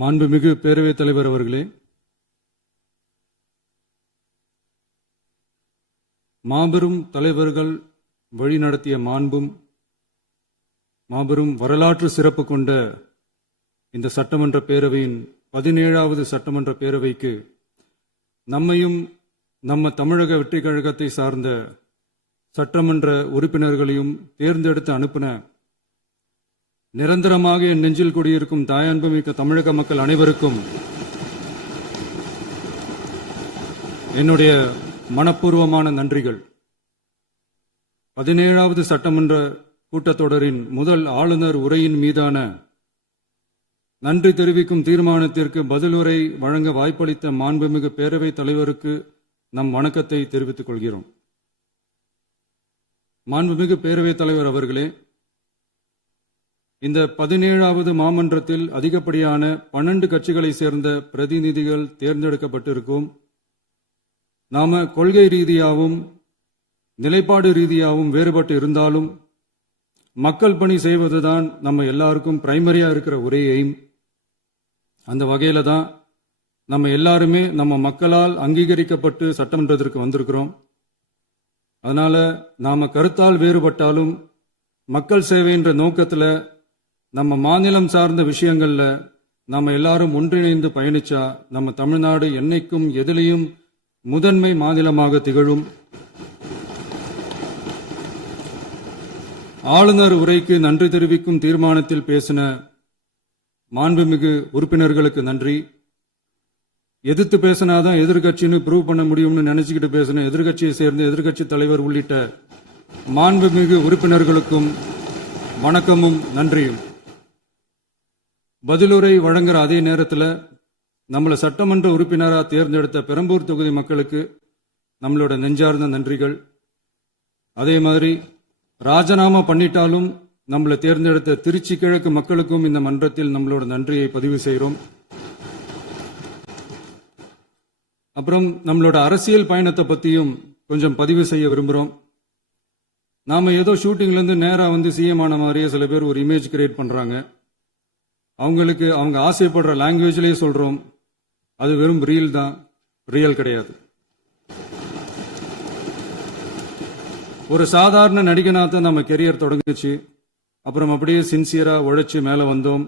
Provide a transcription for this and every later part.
மாண்புமிகு பேரவைத் தலைவர் அவர்களே, மாபெரும் தலைவர்கள் வழிநடத்திய மாண்பும் மாபெரும் வரலாற்று சிறப்பு கொண்ட இந்த சட்டமன்ற பேரவையின் 17வது சட்டமன்ற பேரவைக்கு நம்மையும் நம்ம தமிழக வெற்றி கழகத்தை சார்ந்த சட்டமன்ற உறுப்பினர்களையும் தேர்ந்தெடுத்து அனுப்பின நிரந்தரமாக என் நெஞ்சில் குடியிருக்கும் தாயன்புமிக்க தமிழக மக்கள் அனைவருக்கும் என்னுடைய மனப்பூர்வமான நன்றிகள். 17வது சட்டமன்ற கூட்டத்தொடரின் முதல் ஆளுநர் உரையின் மீதான நன்றி தெரிவிக்கும் தீர்மானத்திற்கு பதிலுரை வழங்க வாய்ப்பளித்த மாண்புமிகு பேரவைத் தலைவருக்கு நம் வணக்கத்தை தெரிவித்துக் கொள்கிறோம். மாண்புமிகு பேரவைத் தலைவர் அவர்களே, இந்த 17வது மாமன்றத்தில் அதிகப்படியான 12 கட்சிகளை சேர்ந்த பிரதிநிதிகள் தேர்ந்தெடுக்கப்பட்டிருக்கும். நாம கொள்கை ரீதியாகவும் நிலைப்பாடு ரீதியாகவும் வேறுபட்டு இருந்தாலும் மக்கள் பணி செய்வதுதான் நம்ம எல்லாருக்கும் பிரைமரியா இருக்கிற ஒரே எய்ம். அந்த வகையில தான் நம்ம எல்லாருமே நம்ம மக்களால் அங்கீகரிக்கப்பட்டு சட்டமன்றத்திற்கு வந்திருக்கிறோம். அதனால நாம கருத்தால் வேறுபட்டாலும் மக்கள் சேவை என்ற நோக்கத்துல நம்ம மாநிலம் சார்ந்த விஷயங்கள்ல நாம எல்லாரும் ஒன்றிணைந்து பயணிச்சா நம்ம தமிழ்நாடு என்னைக்கும் எதிலையும் முதன்மை மாநிலமாக திகழும். ஆளுநர் உரைக்கு நன்றி தெரிவிக்கும் தீர்மானத்தில் பேசின மாண்புமிகு உறுப்பினர்களுக்கு நன்றி. எதிர்த்து பேசினாதான் எதிர்கட்சின்னு ப்ரூவ் பண்ண முடியும்னு நினைச்சுக்கிட்டு பேசின எதிர்கட்சியை சேர்ந்த எதிர்கட்சி தலைவர் உள்ளிட்ட மாண்புமிகு உறுப்பினர்களுக்கும் வணக்கமும் நன்றியும். பதிலுரை வழங்குற அதே நேரத்தில் நம்மளை சட்டமன்ற உறுப்பினராக தேர்ந்தெடுத்த பெரம்பூர் தொகுதி மக்களுக்கு நம்மளோட நெஞ்சார்ந்த நன்றிகள். அதே மாதிரி ராஜினாமா பண்ணிட்டாலும் நம்மளை தேர்ந்தெடுத்த திருச்சி கிழக்கு மக்களுக்கும் இந்த மன்றத்தில் நம்மளோட நன்றியை பதிவு செய்கிறோம். அப்புறம் நம்மளோட அரசியல் பயணத்தை பற்றியும் கொஞ்சம் பதிவு செய்ய விரும்புகிறோம். நாம ஏதோ ஷூட்டிங்ல இருந்து நேரா வந்து சிஎம் ஆன மாதிரியே சில பேர் ஒரு இமேஜ் கிரியேட் பண்றாங்க. அவங்களுக்கு அவங்க ஆசைப்படுற லாங்குவேஜ்லயே சொல்றோம், அது வெறும் ரீல் தான், ரியல் கிடையாது. ஒரு சாதாரண நடிகனாத்தான் நம்ம கெரியர் தொடங்குச்சு. அப்புறம் அப்படியே சின்சியரா உழைச்சு மேல வந்தோம்.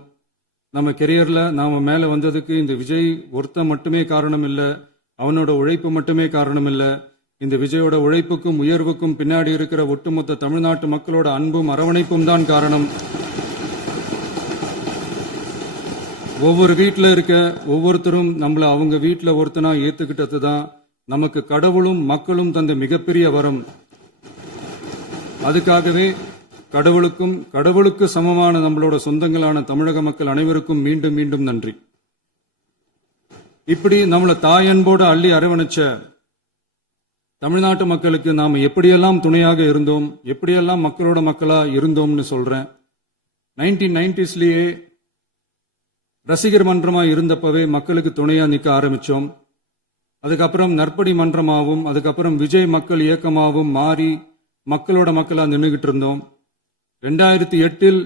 நம்ம கெரியர்ல நாம மேல வந்ததுக்கு இந்த விஜய் ஒருத்தன் மட்டுமே காரணம் இல்லை, அவனோட உழைப்பு மட்டுமே காரணம் இல்லை. இந்த விஜயோட உழைப்புக்கும் உயர்வுக்கும் பின்னாடி இருக்கிற ஒட்டுமொத்த தமிழ்நாட்டு மக்களோட அன்பும் அரவணைப்பும் தான் காரணம். ஒவ்வொரு வீட்டில் இருக்க ஒவ்வொருத்தரும் நம்மள அவங்க வீட்டில் ஒருத்தனா ஏத்துக்கிட்டது தான் நமக்கு கடவுளும் மக்களும் தந்த மிகப்பெரிய வரம். அதுக்காகவே கடவுளுக்கு சமமான நம்மளோட சொந்தங்களான தமிழக மக்கள் அனைவருக்கும் மீண்டும் மீண்டும் நன்றி. இப்படி நம்மள தாயன்போடு அள்ளி அரவணைச்ச தமிழ்நாட்டு மக்களுக்கு நாம எப்படியெல்லாம் துணையாக இருந்தோம், எப்படியெல்லாம் மக்களோட மக்களா இருந்தோம்னு சொல்றேன். 1990ஸ்லயே ரசிகர் மன்றமா இருந்தப்பவே மக்களுக்கு துணையா நிக்க ஆரம்பிச்சோம். அதுக்கப்புறம் நற்படி மன்றமாவும் அதுக்கப்புறம் விஜய் மக்கள் இயக்கமாவும் மாறி மக்களோட மக்களா நின்றுகிட்டு இருந்தோம். 2008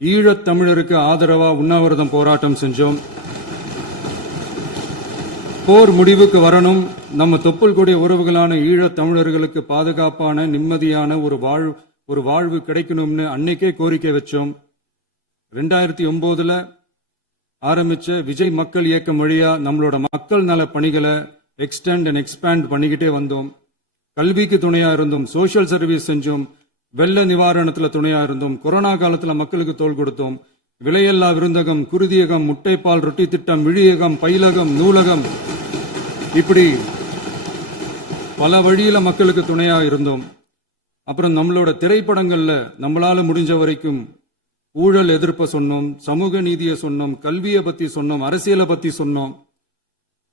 ஈழத் தமிழருக்கு ஆதரவா உண்ணாவிரதம் போராட்டம் செஞ்சோம். போர் முடிவுக்கு வரணும், நம்ம தொப்புள் கூடிய உறவுகளான ஈழத் தமிழர்களுக்கு பாதுகாப்பான நிம்மதியான ஒரு வாழ்வு கிடைக்கணும்னு அன்னைக்கே கோரிக்கை வச்சோம். 2009 ஆரம்பிச்ச விஜய் மக்கள் இயக்கம் வழியா நம்மளோட மக்கள் நல பணிகளை எக்ஸ்டெண்ட் அண்ட் எக்ஸ்பேண்ட் பண்ணிக்கிட்டே வந்தோம். கல்விக்கு துணையா இருந்தோம், சோசியல் சர்வீஸ் செஞ்சோம், வெள்ள நிவாரணத்துல துணையா இருந்தோம், கொரோனா காலத்துல மக்களுக்கு தோள் கொடுத்தோம். விலையில்லா விருந்தகம், குருதியகம், முட்டைப்பால் ரொட்டி திட்டம், விழியகம், பயிலகம், நூலகம், இப்படி பல வழியில மக்களுக்கு துணையா இருந்தோம். அப்புறம் நம்மளோட திரைப்படங்கள்ல நம்மளால முடிஞ்ச வரைக்கும் ஊழல் எதிர்ப்ப சொன்னோம், சமூக நீதியை சொன்னோம், கல்வியை பத்தி சொன்னோம், அரசியலை பத்தி சொன்னோம்.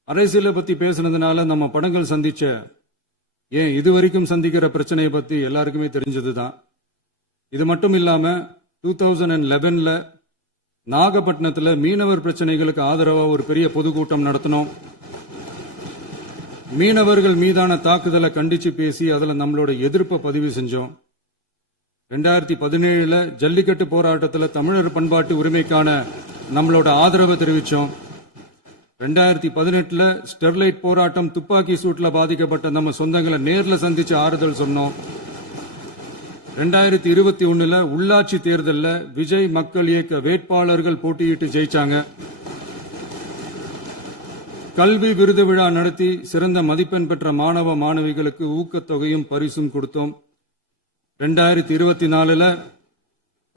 அரசியலை பத்தி பேசுனதுனால நம்ம படங்கள் சந்திச்ச இதுவரைக்கும் சந்திக்கிற பிரச்சனையை பத்தி எல்லாருக்குமே தெரிஞ்சதுதான். இது மட்டும் இல்லாம 2011 நாகப்பட்டினத்துல மீனவர் பிரச்சனைகளுக்கு ஆதரவா ஒரு பெரிய பொதுக்கூட்டம் நடத்தினோம். மீனவர்கள் மீதான தாக்குதலை கண்டிச்சு பேசி அதுல நம்மளோட எதிர்ப்பை பதிவு செஞ்சோம். 2017 ஜல்லிக்கட்டு போராட்டத்தில் தமிழர் பண்பாட்டு உரிமைக்கான நம்மளோட ஆதரவை தெரிவிச்சோம். 2018 ஸ்டெர்லைட் போராட்டம் துப்பாக்கி சூட்ல பாதிக்கப்பட்ட நம்ம சொந்தங்களை நேர்ல சந்திச்சு ஆறுதல் சொன்னோம். 2021 உள்ளாட்சி தேர்தலில் விஜய் மக்கள் இயக்க வேட்பாளர்கள் போட்டியிட்டு ஜெயிச்சாங்க. கல்வி விருது விழா நடத்தி சிறந்த மதிப்பெண் பெற்ற மாணவ மாணவிகளுக்கு ஊக்கத்தொகையும் பரிசும் கொடுத்தோம். 2024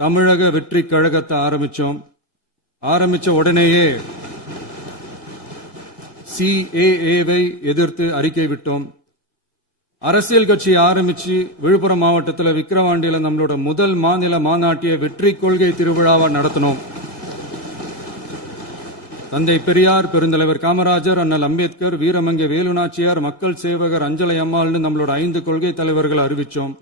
தமிழக வெற்றி கழகத்தை ஆரம்பிச்ச உடனேயே CAA-வை எதிர்த்து அறிக்கை விட்டோம். அரசியல் கட்சி ஆரம்பிச்சு விழுப்புரம் மாவட்டத்தில் விக்கிரவாண்டியில நம்மளோட முதல் மாநில மாநாட்டிய வெற்றி கொள்கை திருவிழாவை நடத்தினோம். தந்தை பெரியார், பெருந்தலைவர் காமராஜர், அண்ணல் அம்பேத்கர், வீரமங்கை வேலுநாச்சியார், மக்கள் சேவகர் அஞ்சலை அம்மாள்னு நம்மளோட 5 கொள்கை தலைவர்களை அறிவிச்சோம்.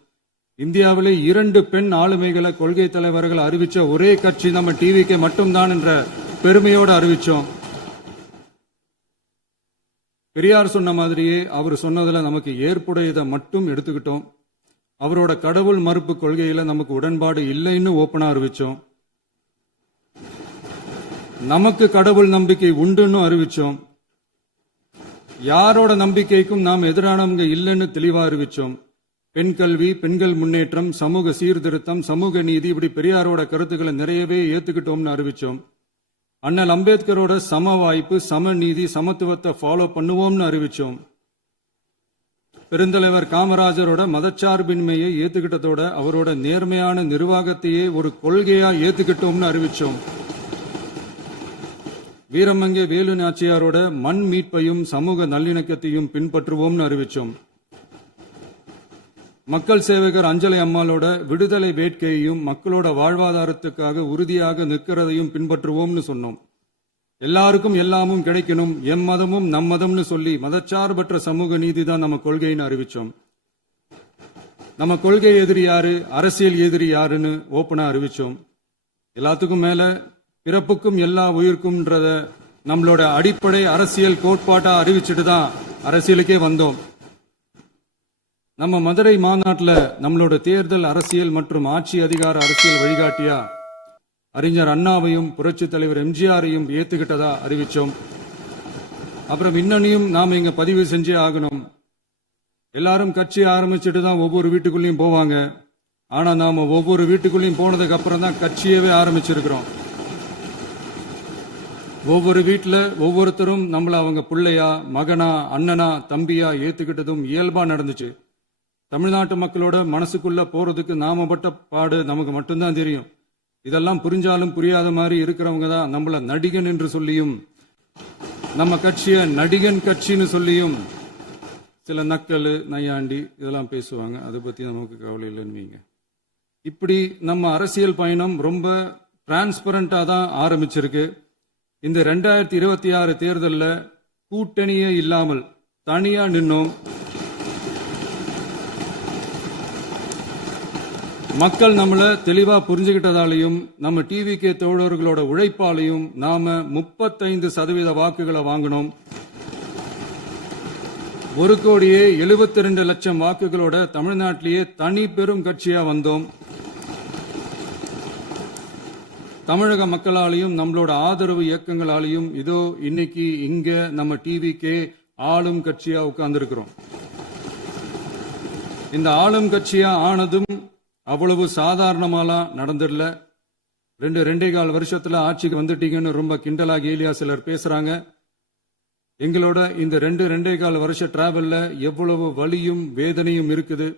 இந்தியாவிலே 2 பெண் ஆளுமைகளை கொள்கை தலைவர்கள் அறிவிச்ச ஒரே கட்சி நம்ம டிவிக்கு மட்டும்தான் என்ற பெருமையோடு அறிவிச்சோம். பெரியார் சொன்ன மாதிரியே அவர் சொன்னதுல நமக்கு ஏற்புடையதை மட்டும் எடுத்துக்கிட்டோம். அவரோட கடவுள் மறுப்பு கொள்கையில நமக்கு உடன்பாடு இல்லைன்னு ஓப்பனா அறிவிச்சோம். நமக்கு கடவுள் நம்பிக்கை உண்டுன்னு அறிவிச்சோம். யாரோட நம்பிக்கைக்கும் நாம் எதிரானவங்க இல்லைன்னு தெளிவா அறிவிச்சோம். பெண் கல்வி, பெண்கள் முன்னேற்றம், சமூக சீர்திருத்தம், சமூக நீதி, இப்படி பெரியாரோட கருத்துக்களை நிறையவே ஏத்துக்கிட்டோம்னு அறிவிச்சோம். அண்ணல் அம்பேத்கரோட சம வாய்ப்பு, சமநீதி, சமத்துவத்தை ஃபாலோ பண்ணுவோம்னு அறிவிச்சோம். பெருந்தலைவர் காமராஜரோட மதச்சார்பின்மையை ஏத்துக்கிட்டதோட அவரோட நேர்மையான நிர்வாகத்தையே ஒரு கொள்கையா ஏத்துக்கிட்டோம்னு அறிவிச்சோம். வீரமங்கை வேலு நாச்சியாரோட மண் மீட்பையும் சமூக நல்லிணக்கத்தையும் பின்பற்றுவோம்னு அறிவிச்சோம். மக்கள் சேவகர் அஞ்சலை அம்மாளோட விடுதலை வேட்கையையும் மக்களோட வாழ்வாதாரத்துக்காக உறுதியாக நிற்கிறதையும் பின்பற்றுவோம்னு சொன்னோம். எல்லாருக்கும் எல்லாமும் கிடைக்கணும், எம் மதமும் நம் மதம்னு சொல்லி மதச்சார்பற்ற சமூக நீதி தான் நம்ம கொள்கைன்னு அறிவிச்சோம். நம்ம கொள்கை எதிரி யாரு, அரசியல் எதிரி யாருன்னு ஓப்பனா அறிவிச்சோம். எல்லாத்துக்கும் மேல பிறப்புக்கும் எல்லா உயிருக்கும்ன்றத நம்மளோட அடிப்படை அரசியல் கோட்பாட்டா அறிவிச்சுட்டு தான் அரசியலுக்கே வந்தோம். நம்ம மதுரை மாநாட்டில் நம்மளோட தேர்தல் அரசியல் மற்றும் ஆட்சி அதிகார அரசியல் வழிகாட்டியா அறிஞர் அண்ணாவையும் புரட்சி தலைவர் எம்ஜிஆரையும் ஏத்துக்கிட்டதா அறிவிச்சோம். அப்புறம் இன்னனையும் நாம இங்க பதிவு செஞ்சே ஆகணும். எல்லாரும் கட்சி ஆரம்பிச்சுட்டு தான் ஒவ்வொரு வீட்டுக்குள்ளேயும் போவாங்க. ஆனா நாம ஒவ்வொரு வீட்டுக்குள்ளேயும் போனதுக்கு அப்புறம் தான் கட்சியவே ஆரம்பிச்சிருக்கிறோம். ஒவ்வொரு வீட்டுல ஒவ்வொருத்தரும் நம்மள அவங்க பிள்ளையா, மகனா, அண்ணனா, தம்பியா ஏத்துக்கிட்டதும் இயல்பா நடந்துச்சு. தமிழ்நாட்டு மக்களோட மனசுக்குள்ள போறதுக்கு நாம பட்ட பாடு நமக்கு மட்டும்தான் தெரியும். இதெல்லாம் புரிஞ்சாலும் புரியாத மாதிரி இருக்கிறவங்க தான் நம்மள நடிகன் என்று சொல்லியும் நம்ம கட்சிய நடிகன் கட்சின்னு சொல்லியும் சில நக்கல், நையாண்டி இதெல்லாம் பேசுவாங்க. அதை பத்தி நமக்கு கவலை இல்லைன்னு. இப்படி நம்ம அரசியல் பயணம் ரொம்ப டிரான்ஸ்பரண்டா தான் ஆரம்பிச்சிருக்கு. இந்த 2026 தேர்தலில் கூட்டணியே இல்லாமல் தனியா நின்னோம். மக்கள் நம்மள தெளிவா புரிஞ்சுகிட்டதாலையும் நம்ம டிவிகே தோழர்களோட உழைப்பாலையும் நாம 35% வாக்குகளை வாங்கினோம். 1,72,00,000 வாக்குகளோட தமிழ்நாட்டிலேயே தனி பெரும் கட்சியா வந்தோம். தமிழக மக்களாலையும் நம்மளோட ஆதரவு இயக்கங்களாலையும் இதோ இன்னைக்கு இங்க நம்ம டிவிகே ஆளும் கட்சியா உட்கார்ந்துருக்கிறோம். இந்த ஆளும் கட்சியா ஆனதும் அவ்வளவு சாதாரணமாலாம் நடந்துடல. 2.25 வருஷத்துல ஆட்சிக்கு வந்துட்டீங்கன்னு ரொம்ப கிண்டலா கேலியா சிலர் பேசுறாங்க. எங்களோட இந்த 2.25 வருஷ டிராவல்ல எவ்வளவு வலியும் வேதனையும் இருக்குது.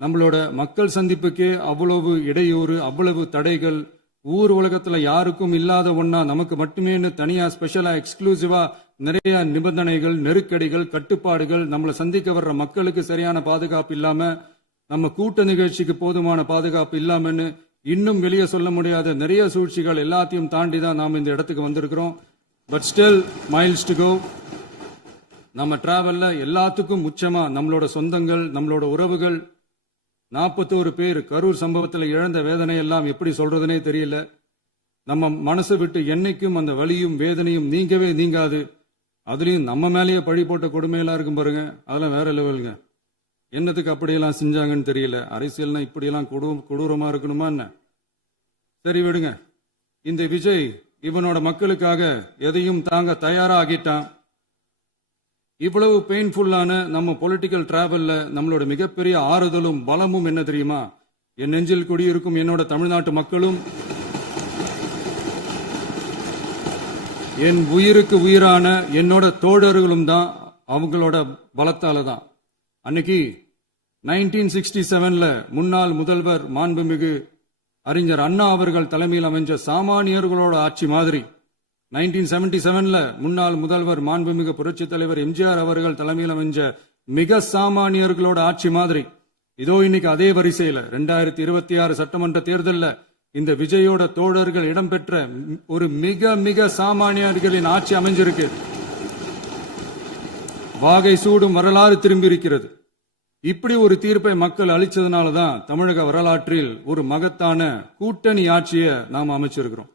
நம்மளோட மக்கள் சந்திப்புக்கே அவ்வளவு இடையூறு, அவ்வளவு தடைகள், ஊர் உலகத்துல யாருக்கும் இல்லாத ஒன்னா நமக்கு மட்டுமே தனியா ஸ்பெஷலா எக்ஸ்க்ளூசிவா நிறைய நிபந்தனைகள், நெருக்கடிகள், கட்டுப்பாடுகள், நம்மளை சந்திக்க வர்ற மக்களுக்கு சரியான பாதுகாப்பு இல்லாம, நம்ம கூட்ட நிகழ்ச்சிக்கு போதுமான பாதுகாப்பு இல்லாமன்னு இன்னும் வெளியே சொல்ல முடியாத நிறைய சூழ்ச்சிகள் எல்லாத்தையும் தாண்டி தான் நாம் இந்த இடத்துக்கு வந்திருக்கிறோம். But still miles to go. நம்ம டிராவல்ல எல்லாத்துக்கும் உச்சமா நம்மளோட சொந்தங்கள், நம்மளோட உறவுகள், 41 பேர் கரூர் சம்பவத்தில் இழந்த வேதனை எல்லாம் எப்படி சொல்றதுனே தெரியல. நம்ம மனசை விட்டு என்னைக்கும் அந்த வலியும் வேதனையும் நீங்கவே நீங்காது. அதுலயும் நம்ம மேலேயே பழி போட்ட கொடுமையெல்லாம் இருக்கும் பாருங்க, அதெல்லாம் வேற லெவலுங்க. என்னத்துக்கு அப்படியெல்லாம் செஞ்சாங்கன்னு தெரியல. அரசியல்னா இப்படியெல்லாம் கொடூரமா இருக்கணுமா என்ன? சரி விடுங்க. இந்த விஜய் இவனோட மக்களுக்காக எதையும் தாங்க தயாராகிட்டான். இவ்வளவு பெயின்ஃபுல்லான நம்ம பொலிட்டிக்கல் டிராவல்ல நம்மளோட மிகப்பெரிய ஆறுதலும் பலமும் என்ன தெரியுமா? என் நெஞ்சில் குடியிருக்கும் என்னோட தமிழ்நாட்டு மக்களும் என் உயிருக்கு உயிரான என்னோட தோழர்களும் தான். அவங்களோட பலத்தால தான். அன்னைக்கு 1967 முன்னாள் முதல்வர் மாண்புமிகு அறிஞர் அண்ணா அவர்கள் தலைமையில் அமைஞ்ச சாமானியர்களோட ஆட்சி மாதிரி 1977 முன்னாள் முதல்வர் மாண்புமிகு புரட்சி தலைவர் எம்ஜிஆர் அவர்கள் தலைமையில் அமைஞ்ச மிக சாமானியர்களோட ஆட்சி மாதிரி இதோ இன்னைக்கு அதே வரிசையில 2026 சட்டமன்ற தேர்தல்ல இந்த விஜயோட தோழர்கள் இடம்பெற்ற ஒரு மிக மிக சாமானியர்களின் ஆட்சி அமைஞ்சிருக்கு. வாகை சூடும் வரலாறு திரும்பி இருக்கிறது. இப்படி ஒரு தீர்ப்பை மக்கள் அளிச்சதுனாலதான் தமிழக வரலாற்றில் ஒரு மகத்தான கூட்டணி ஆட்சியை நாம் அமைச்சிருக்கிறோம்.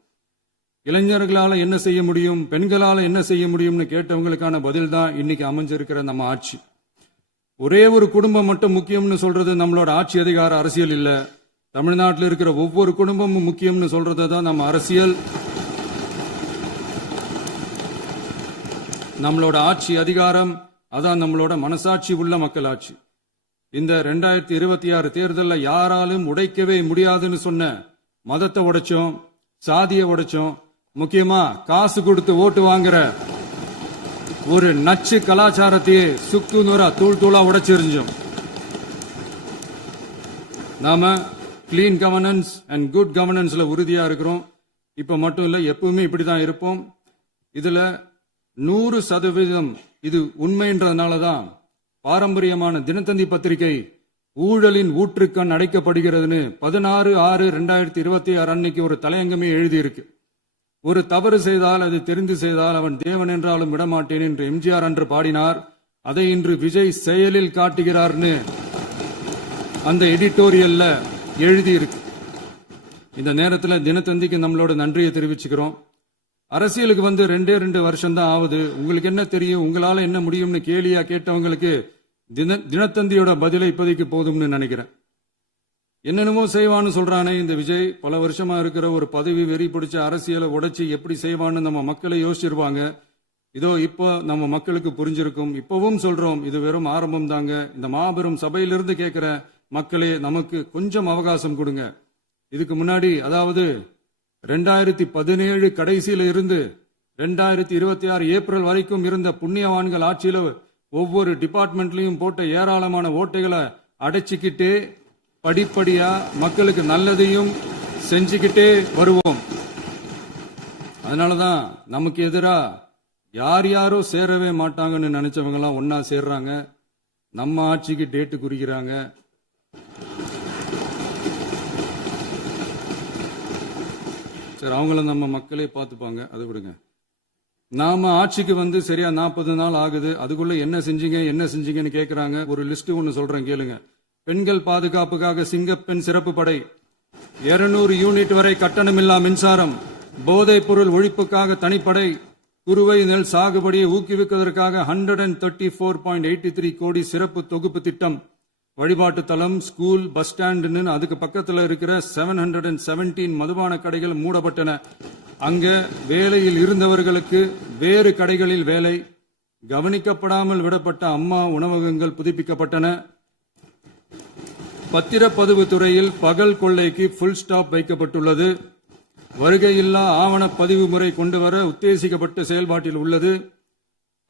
இளைஞர்களால என்ன செய்ய முடியும், பெண்களால என்ன செய்ய முடியும்னு கேட்டவங்களுக்கான பதில் தான் இன்னைக்கு அமைஞ்சிருக்கிற நம்ம ஆட்சி. ஒரே ஒரு குடும்பம் மட்டும் முக்கியம்னு சொல்றது நம்மளோட ஆட்சி அதிகார அரசியல் இல்ல. தமிழ்நாட்டில் இருக்கிற ஒவ்வொரு குடும்பமும் முக்கியம்னு சொல்றது தான் நம்ம அரசியல். நம்மளோட ஆட்சி அதிகாரம் அதான் நம்மளோட மனசாட்சி உள்ள மக்களாட்சி. இந்த 2026 தேர்தலில் யாராலும் உடைக்கவே முடியாதுன்னு சொன்ன மதத்தை உடைச்சோம், சாதியை உடைச்சோம், முக்கியமா காசு கொடுத்து ஓட்டு வாங்குற ஒரு நச்சு கலாச்சாரத்தையே சுக்கு நூறா தூள் தூளா உடைச்சிருந்தோம். நாம கிளீன் கவர்னன்ஸ் அண்ட் குட் கவர்னன்ஸ்ல உறுதியா இருக்கிறோம். இப்ப மட்டும் இல்ல, எப்பவுமே இப்படிதான் இருப்போம். இதுல 100% இது உண்மைன்றதுனாலதான் பாரம்பரியமான தினத்தந்தி பத்திரிகை ஊழலின் ஊற்றுக்கண் அடைக்கப்படுகிறதுன்னு 16/6/2026 அன்னைக்கு ஒரு தலையங்கமே எழுதியிருக்கு. ஒரு தவறு செய்தால் அது தெரிந்து செய்தால் அவன் தேவன் என்றாலும் விடமாட்டேன் என்று எம்ஜிஆர் அன்று பாடினார். அதை இன்று விஜய் செயலில் காட்டுகிறார்னு அந்த எடிட்டோரியல்ல எழுதியிருக்கு. இந்த நேரத்தில் தினத்தந்திக்கு நம்மளோட நன்றியை தெரிவிச்சுக்கிறோம். அரசியலுக்கு வந்து 2 வருஷம் தான் ஆகுது. உங்களுக்கு என்ன தெரியும், உங்களால என்ன முடியும்னு கேலியா கேட்டவங்களுக்கு தினத்தந்தியோட பதிலை இப்போதைக்கு போதும்னு நினைக்கிறேன். என்னென்னமோ செய்வான்னு சொல்றானே இந்த விஜய், பல வருஷமா இருக்கிற ஒரு பதவி வெறி பிடிச்ச அரசியலை உடைச்சி எப்படி செய்வான்னு நம்ம மக்களை யோசிச்சிருவாங்க. இதோ இப்போ நம்ம மக்களுக்கு புரிஞ்சிருக்கும். இப்பவும் சொல்றோம், இது வெறும் ஆரம்பம் தாங்க. இந்த மாபெரும் சபையிலிருந்து கேட்கிற மக்களே, நமக்கு கொஞ்சம் அவகாசம் கொடுங்க. இதுக்கு முன்னாடி, அதாவது 2017 கடைசியில இருந்து 2026 ஏப்ரல் வரைக்கும் இருந்த புண்ணியவான்கள் ஆட்சியில ஒவ்வொரு டிபார்ட்மெண்ட்லயும் போட்ட ஏராளமான ஓட்டைகளை அடைச்சிக்கிட்டே படிப்படியா மக்களுக்கு நல்லதையும் செஞ்சுக்கிட்டே வருவோம். அதனாலதான் நமக்கு எதிரா யாரோ சேரவே மாட்டாங்கன்னு நினைச்சவங்க எல்லாம் ஒன்னா சேர்றாங்க. நம்ம ஆட்சிக்கு டேட்டு குறிக்கிறாங்க. சரி, அவங்கள நம்ம மக்களே பார்த்துப்பாங்க, அதை விடுங்க. நாம ஆட்சிக்கு வந்து சரியா 40 நாள் ஆகுது. அதுக்குள்ள என்ன செஞ்சீங்கன்னு கேக்குறாங்க. ஒரு லிஸ்ட் ஒன்னு சொல்றேன் கேளுங்க. பெண்கள் பாதுகாப்புக்காக சிங்கப்பெண் சிறப்பு படை, 200 யூனிட் வரை கட்டணமில்லா மின்சாரம், போதைப் பொருள் ஒழிப்புக்காக தனிப்படை, குறுவை நெல் சாகுபடியை ஊக்குவிப்பதற்காக 134.83 கோடி சிறப்பு தொகுப்பு திட்டம், வழிபாட்டு தலம், ஸ்கூல், பஸ் ஸ்டாண்டுன்னு அதுக்கு பக்கத்தில் இருக்கிற 717 மதுபான கடைகள் மூடப்பட்டன. அங்க வேலையில் இருந்தவர்களுக்கு வேறு கடைகளில் வேலை, கவனிக்கப்படாமல் விடப்பட்ட அம்மா உணவகங்கள் புதுப்பிக்கப்பட்டன. பத்திரப்பதிவு துறையில் பகல் கொள்ளைக்கு புல் ஸ்டாப் வைக்கப்பட்டுள்ளது. வருகையில்லா ஆவண பதிவு முறை கொண்டுவர உத்தேசிக்கப்பட்ட செயல்பாட்டில் உள்ளது.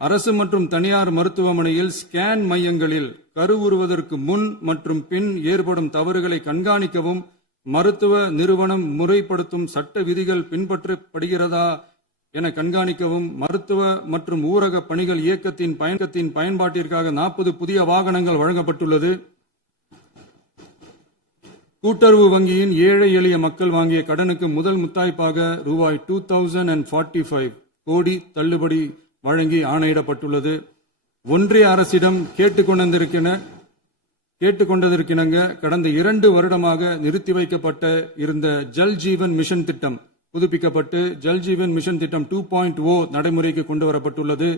அரசு மற்றும் தனியார் மருத்துவமனையில் ஸ்கேன் மையங்களில் கருவுறுவதற்கு முன் மற்றும் பின் ஏற்படும் தவறுகளை கண்காணிக்கவும், மருத்துவ நிறுவனம் முறைப்படுத்தும் சட்ட விதிகள் பின்பற்றப்படுகிறதா என கண்காணிக்கவும், மருத்துவ மற்றும் ஊரக பணிகள் இயக்கத்தின் பயன்பாட்டிற்காக 40 புதிய வாகனங்கள் வழங்கப்பட்டுள்ளது. கூட்டுறவு வங்கியின் ஏழை எளிய மக்கள் வாங்கிய கடனுக்கு முதல் முத்தாய்ப்பாக ரூபாய் 2045 கோடி தள்ளுபடி வழங்கி ஆணையிடப்பட்டுள்ளது. ஒன்றிய அரசிடம் கேட்டுக்கொண்டதற்கிணங்க கடந்த 2 வருடமாக நிறுத்தி வைக்கப்பட்ட இருந்த ஜல் ஜீவன் மிஷன் திட்டம் புதுப்பிக்கப்பட்டு ஜல் ஜீவன் மிஷன் திட்டம் 2.0 நடைமுறைக்கு கொண்டு வரப்பட்டுள்ளது.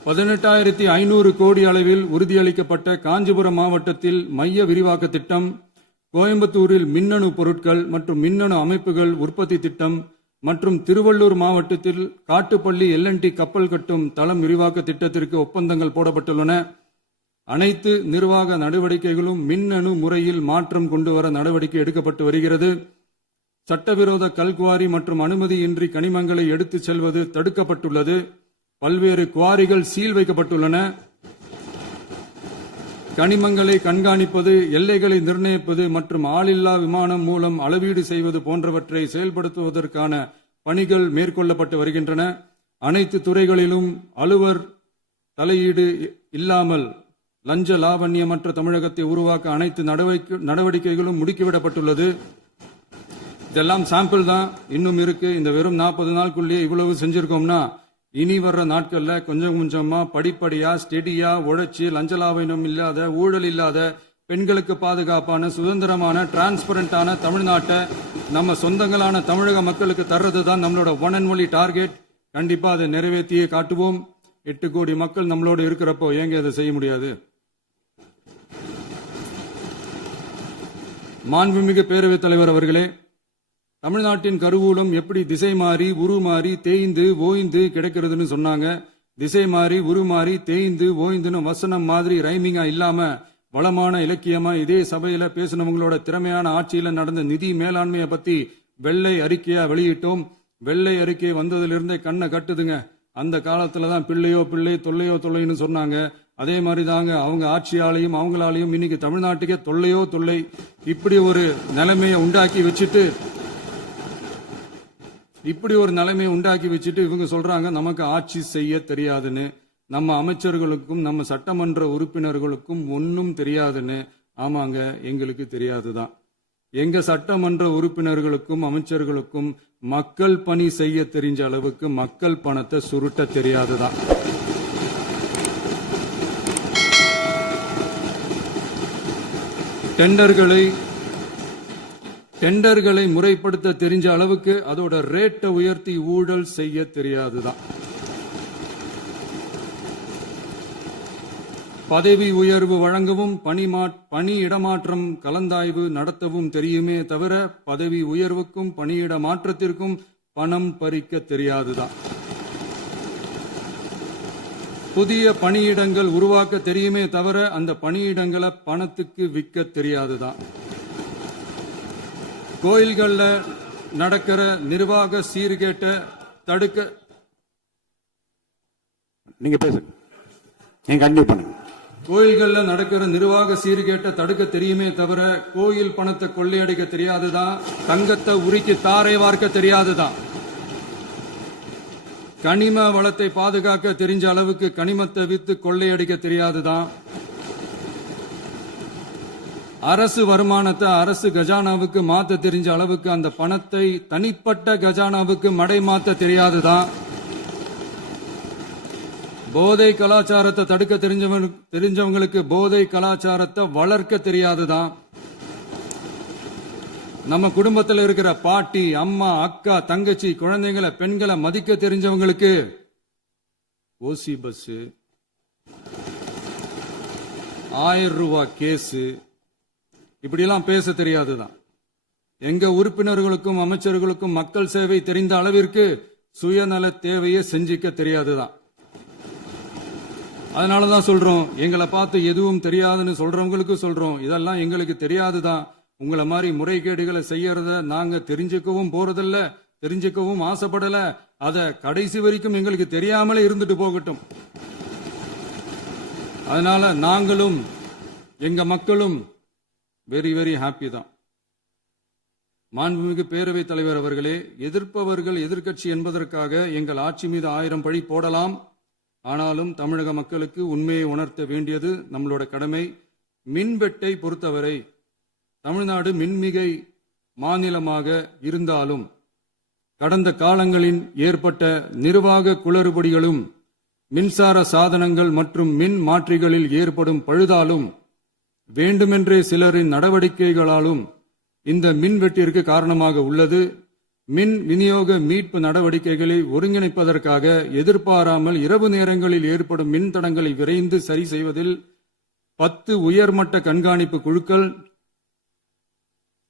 18,500 கோடி அளவில் உறுதியளிக்கப்பட்ட காஞ்சிபுரம் மாவட்டத்தில் மைய விரிவாக்க திட்டம், கோயம்புத்தூரில் மின்னணு பொருட்கள் மற்றும் மின்னணு அமைப்புகள் உற்பத்தி திட்டம், மற்றும் திருவள்ளூர் மாவட்டத்தில் காட்டுப்பள்ளி LNT கப்பல் கட்டும் தளம் விரிவாக்க திட்டத்திற்கு ஒப்பந்தங்கள் போடப்பட்டுள்ளன. அனைத்து நிர்வாக நடவடிக்கைகளும் மின்னணு முறையில் மாற்றம் கொண்டு வர நடவடிக்கை எடுக்கப்பட்டு வருகிறது. சட்டவிரோத கல்குவாரி மற்றும் அனுமதியின்றி கனிமங்களை எடுத்துச் செல்வது தடுக்கப்பட்டுள்ளது. பல்வேறு குவாரிகள் சீல் வைக்கப்பட்டுள்ளன. கனிமங்களை கண்காணிப்பது, எல்லைகளை நிர்ணயிப்பது மற்றும் ஆளில்லா விமானம் மூலம் அளவீடு செய்வது போன்றவற்றை செயல்படுத்துவதற்கான பணிகள் மேற்கொள்ளப்பட்டு வருகின்றன. அனைத்து துறைகளிலும் அலுவலர் தலையீடு இல்லாமல் லஞ்ச லாவண்யமற்ற தமிழகத்தை உருவாக்க அனைத்து நடவடிக்கைகளும் முடுக்கிவிடப்பட்டுள்ளது. இதெல்லாம் சாம்பிள் தான், இன்னும் இருக்கு. இந்த வெறும் 40 நாளுக்குள்ளேயே இவ்வளவு செஞ்சிருக்கோம்னா இனி வர்ற நாட்கள்ல கொஞ்சம் கொஞ்சமா படிப்படியா ஸ்டெடியா உழைச்சி லஞ்ச லாவண்யம் இல்லாத, ஊழல் இல்லாத, பெண்களுக்கு பாதுகாப்பான, சுதந்திரமான, டிரான்ஸ்பரண்டான தமிழ்நாட்டை நம்ம சொந்தங்களான தமிழக மக்களுக்கு தர்றது தான் நம்மளோட ஒன் அண்ட் ஒன்லி டார்கெட். கண்டிப்பா அதை நிறைவேற்றியே காட்டுவோம். 8 கோடி மக்கள் நம்மளோட இருக்கிறப்போ ஏங்க அதை செய்ய முடியாது? மாண்புமிகு பேரவைத் தலைவர் அவர்களே, தமிழ்நாட்டின் கருவூலம் எப்படி திசை மாறி உருமாறி தேய்ந்து ஓய்ந்து கிடக்கிறதுன்னு சொன்னாங்க. திசை மாறி உருமாறி தேய்ந்து ஓய்ந்துன்னு வசனம் மாதிரி ரைமிங்கா இல்லாம வளமான இலக்கியமா இதே சபையில பேசினவங்களோட திறமையான ஆட்சியில நடந்த நிதி மேலாண்மையை பத்தி வெள்ளை அறிக்கையா வெளியிட்டோம். வெள்ளை அறிக்கை வந்ததிலிருந்தே கண்ணை கட்டுதுங்க. அந்த காலத்துலதான் பிள்ளையோ பிள்ளை, தொல்லையோ தொல்லைன்னு சொன்னாங்க. அதே மாதிரி தாங்க அவங்க ஆட்சியாலையும் அவங்களாலையும் இன்னைக்கு தமிழ்நாட்டுக்கே தொல்லையோ தொல்லை. இப்படி ஒரு நிலைமையை உண்டாக்கி வச்சுட்டு இவங்க சொல்றாங்க நமக்கு ஆட்சி செய்ய தெரியாதுன்னு. நம்ம அமைச்சர்களுக்கும் நம்ம சட்டமன்ற உறுப்பினர்களுக்கும் ஒன்னும் தெரியாதுன்னு. ஆமாங்க, எங்களுக்கு தெரியாதுதான். எங்க சட்டமன்ற உறுப்பினர்களுக்கும் அமைச்சர்களுக்கும் மக்கள் பணி செய்ய தெரிஞ்ச அளவுக்கு மக்கள் பணத்தை சுருட்ட தெரியாதுதான். டெண்டர்களை முறைப்படுத்த தெரிஞ்ச அளவுக்கு அதோட ரேட்டை உயர்த்தி ஊழல் செய்ய தெரியாதுதான். பதவி உயர்வு வழங்கவும் பணி இடமாற்றம் கலந்தாய்வு நடத்தவும் தெரியுமே தவிர பதவி உயர்வுக்கும் பணியிட மாற்றத்திற்கும் பணம் பறிக்க தெரியாதுதான். புதிய பணியிடங்கள் உருவாக்க தெரியுமே தவிர அந்த பணியிடங்களை பணத்துக்கு விற்க தெரியாதுதான். கோயில்கள்ல நடக்கிற நிர்வாக சீர்கேட்டை தடுக்க நீங்க பேசுங்க, நீங்க கண்டினியூ பண்ணுங்க. கோயில்கள்ல நடக்கிற நிர்வாக சீர்கேட்டை தடுக்க தெரியுமே தவிர கோயில் பணத்தை கொள்ளையடிக்க தெரியாதுதான். தங்கத்தை உருக்கி தாரை வார்க்க தெரியாதுதான். கனிம வளத்தை பாதுகாக்க தெரிஞ்ச அளவுக்கு கனிமத்தை வித்து கொள்ளையடிக்க தெரியாதுதான். அரசு வருமானத்தை அரசு கஜானாவுக்கு மாத்த தெரிஞ்ச அளவுக்கு அந்த பணத்தை தனிப்பட்ட கஜானாவுக்கு மடை மாத்த தெரியாதுதான். போதை கலாச்சாரத்தை தடுக்க தெரிஞ்சவங்களுக்கு போதை கலாச்சாரத்தை வளர்க்க தெரியாதுதான். நம்ம குடும்பத்தில் இருக்கிற பாட்டி, அம்மா, அக்கா, தங்கச்சி, குழந்தைங்களை, பெண்களை மதிக்க தெரிஞ்சவங்களுக்கு ஓசி பஸ், 1000 ரூபாய் கேஸ், இப்படியெல்லாம் பேச தெரியாதுதான். எங்க உறுப்பினர்களுக்கும் அமைச்சர்களுக்கும் மக்கள் சேவை தெரிந்த அளவிற்கு சுயநல தேவையை செஞ்சிக்க தெரியாதுதான். அதனாலதான் சொல்றோம், எங்களை பார்த்து எதுவும் தெரியாதுன்னு சொல்றவங்களுக்கு சொல்றோம், இதெல்லாம் எங்களுக்கு தெரியாதுதான். உங்களை மாதிரி முறைகேடுகளை செய்யறத நாங்க தெரிஞ்சுக்கவும் போறதில்ல, தெரிஞ்சுக்கவும் ஆசைப்படல. அத கடைசி வரைக்கும் எங்களுக்கு தெரியாமலே இருந்துட்டு போகட்டும். அதனால நாங்களும் எங்க மக்களும் வெரி வெரி ஹாப்பி தான். மாண்புமிகு பேரவைத் தலைவர் அவர்களே, எதிர்ப்பவர்கள் எதிர்க்கட்சி என்பதற்காக எங்கள் ஆட்சி மீது 1000 பழி போடலாம். ஆனாலும் தமிழக மக்களுக்கு உண்மையை உணர்த்த வேண்டியது நம்மளோட கடமை. மின்வெட்டை பொறுத்தவரை தமிழ்நாடு மின்மிகை மாநிலமாக இருந்தாலும் கடந்த காலங்களில் ஏற்பட்ட நிர்வாக குளறுபடிகளும் மின்சார சாதனங்கள் மற்றும் மின் மாற்றிகளில் ஏற்படும் பழுதாலும் வேண்டுமென்றே சிலரின் நடவடிக்கைகளாலும் இந்த மின்வெட்டிற்கு காரணமாக உள்ளது. மின் விநியோக மீட்பு நடவடிக்கைகளை ஒருங்கிணைப்பதற்காக எதிர்பாராமல் இரவு நேரங்களில் ஏற்படும் மின் தடங்களை விரைந்து சரி செய்வதில் 10 உயர்மட்ட கண்காணிப்பு குழுக்கள்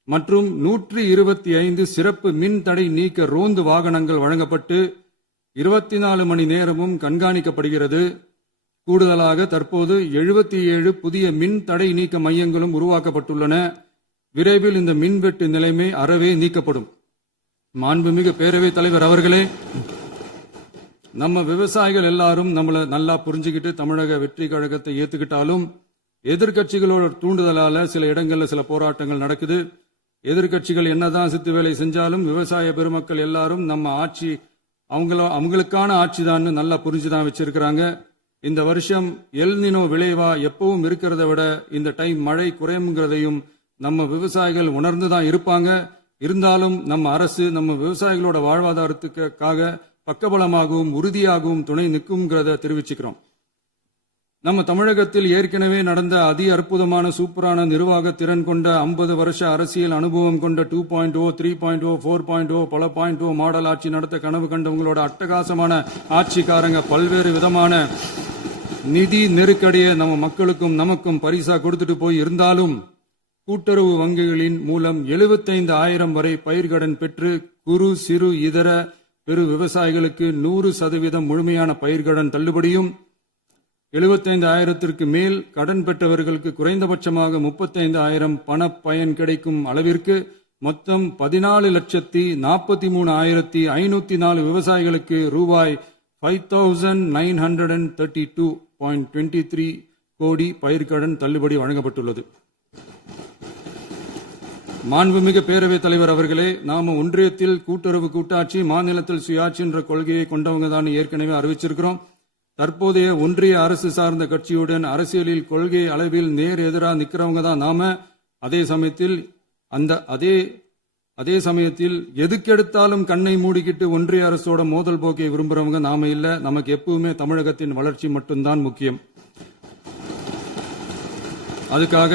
மற்றும் 125 சிறப்பு மின் தடை நீக்க ரோந்து வாகனங்கள் வழங்கப்பட்டு 24 மணி நேரமும் கண்காணிக்கப்படுகிறது. கூடுதலாக தற்போது 77 புதிய மின் தடை நீக்க மையங்களும் உருவாக்கப்பட்டுள்ளன. விரைவில் இந்த மின்வெட்டு நிலைமை அறவே நீக்கப்படும். மாண்புமிகு பேரவைத் தலைவர் அவர்களே, நம்ம விவசாயிகள் எல்லாரும் நம்மள நல்லா புரிஞ்சுக்கிட்டு தமிழக வெற்றி கழகத்தை ஏத்துக்கிட்டாலும் எதிர்க்கட்சிகளோட தூண்டுதலால சில இடங்கள்ல சில போராட்டங்கள் நடக்குது. எதிர்க்கட்சிகள் என்னதான் சித்து வேலை செஞ்சாலும் விவசாய பெருமக்கள் எல்லாரும் நம்ம ஆட்சி அவங்களுக்கான ஆட்சி தான் நல்லா புரிஞ்சுதான் வச்சிருக்கிறாங்க. இந்த வருஷம் எல்னினோ விளைவா எப்பவும் இருக்கிறத விட இந்த டைம் மழை குறையுங்கிறதையும் நம்ம விவசாயிகள் உணர்ந்துதான் இருப்பாங்க. இருந்தாலும் நம்ம அரசு நம்ம விவசாயிகளோட வாழ்வாதாரத்துக்காக பக்கபலமாகவும் உறுதியாகவும் துணை நிற்கும்ங்கிறத தெரிவிச்சுக்கிறோம். நம்ம தமிழகத்தில் ஏற்கனவே நடந்த அதி அற்புதமான சூப்பரான நிர்வாக திறன் கொண்ட 50 வருஷ அரசியல் அனுபவம் கொண்ட 2.0, 3.0, 4.0 பல 0 மாடல் ஆட்சி நடத்த கனவு கண்டவங்களோட அட்டகாசமான ஆட்சிக்காரங்க பல்வேறு விதமான நிதி நெருக்கடியை நம்ம மக்களுக்கும் நமக்கும் பரிசா கொடுத்துட்டு போய் இருந்தாலும் கூட்டுறவு வங்கிகளின் மூலம் 75,000 வரை பயிர்கடன் பெற்று குறு சிறு இதர பெரு விவசாயிகளுக்கு 100% முழுமையான பயிர்கடன் தள்ளுபடியும் 75,000க்கு மேல் கடன் பெற்றவர்களுக்கு குறைந்தபட்சமாக 35,000 பண பயன் கிடைக்கும் அளவிற்கு மொத்தம் 14,43,504 விவசாயிகளுக்கு ரூபாய் 5,932.23 கோடி பயிர்கடன் தள்ளுபடி வழங்கப்பட்டுள்ளது. மாண்புமிகு பேரவைத் தலைவர் அவர்களே, நாம ஒன்றியத்தில் கூட்டுறவு கூட்டாட்சி, மாநிலத்தில் சுயாட்சி என்ற கொள்கையை கொண்டவங்க தான் ஏற்கனவே அறிவிச்சிருக்கிறோம். தற்போதைய ஒன்றிய அரசு சார்ந்த கட்சியுடன் அரசியலில் கொள்கை அளவில் நேர் எதிராக நிக்கிறவங்க தான் நாம. அதே சமயத்தில் எதுக்கெடுத்தாலும் கண்ணை மூடிக்கிட்டு ஒன்றிய அரசோட மோதல் போக்கை விரும்புறவங்க நாம இல்ல. நமக்கு எப்பவுமே தமிழகத்தின் வளர்ச்சி மட்டும்தான் முக்கியம். அதுக்காக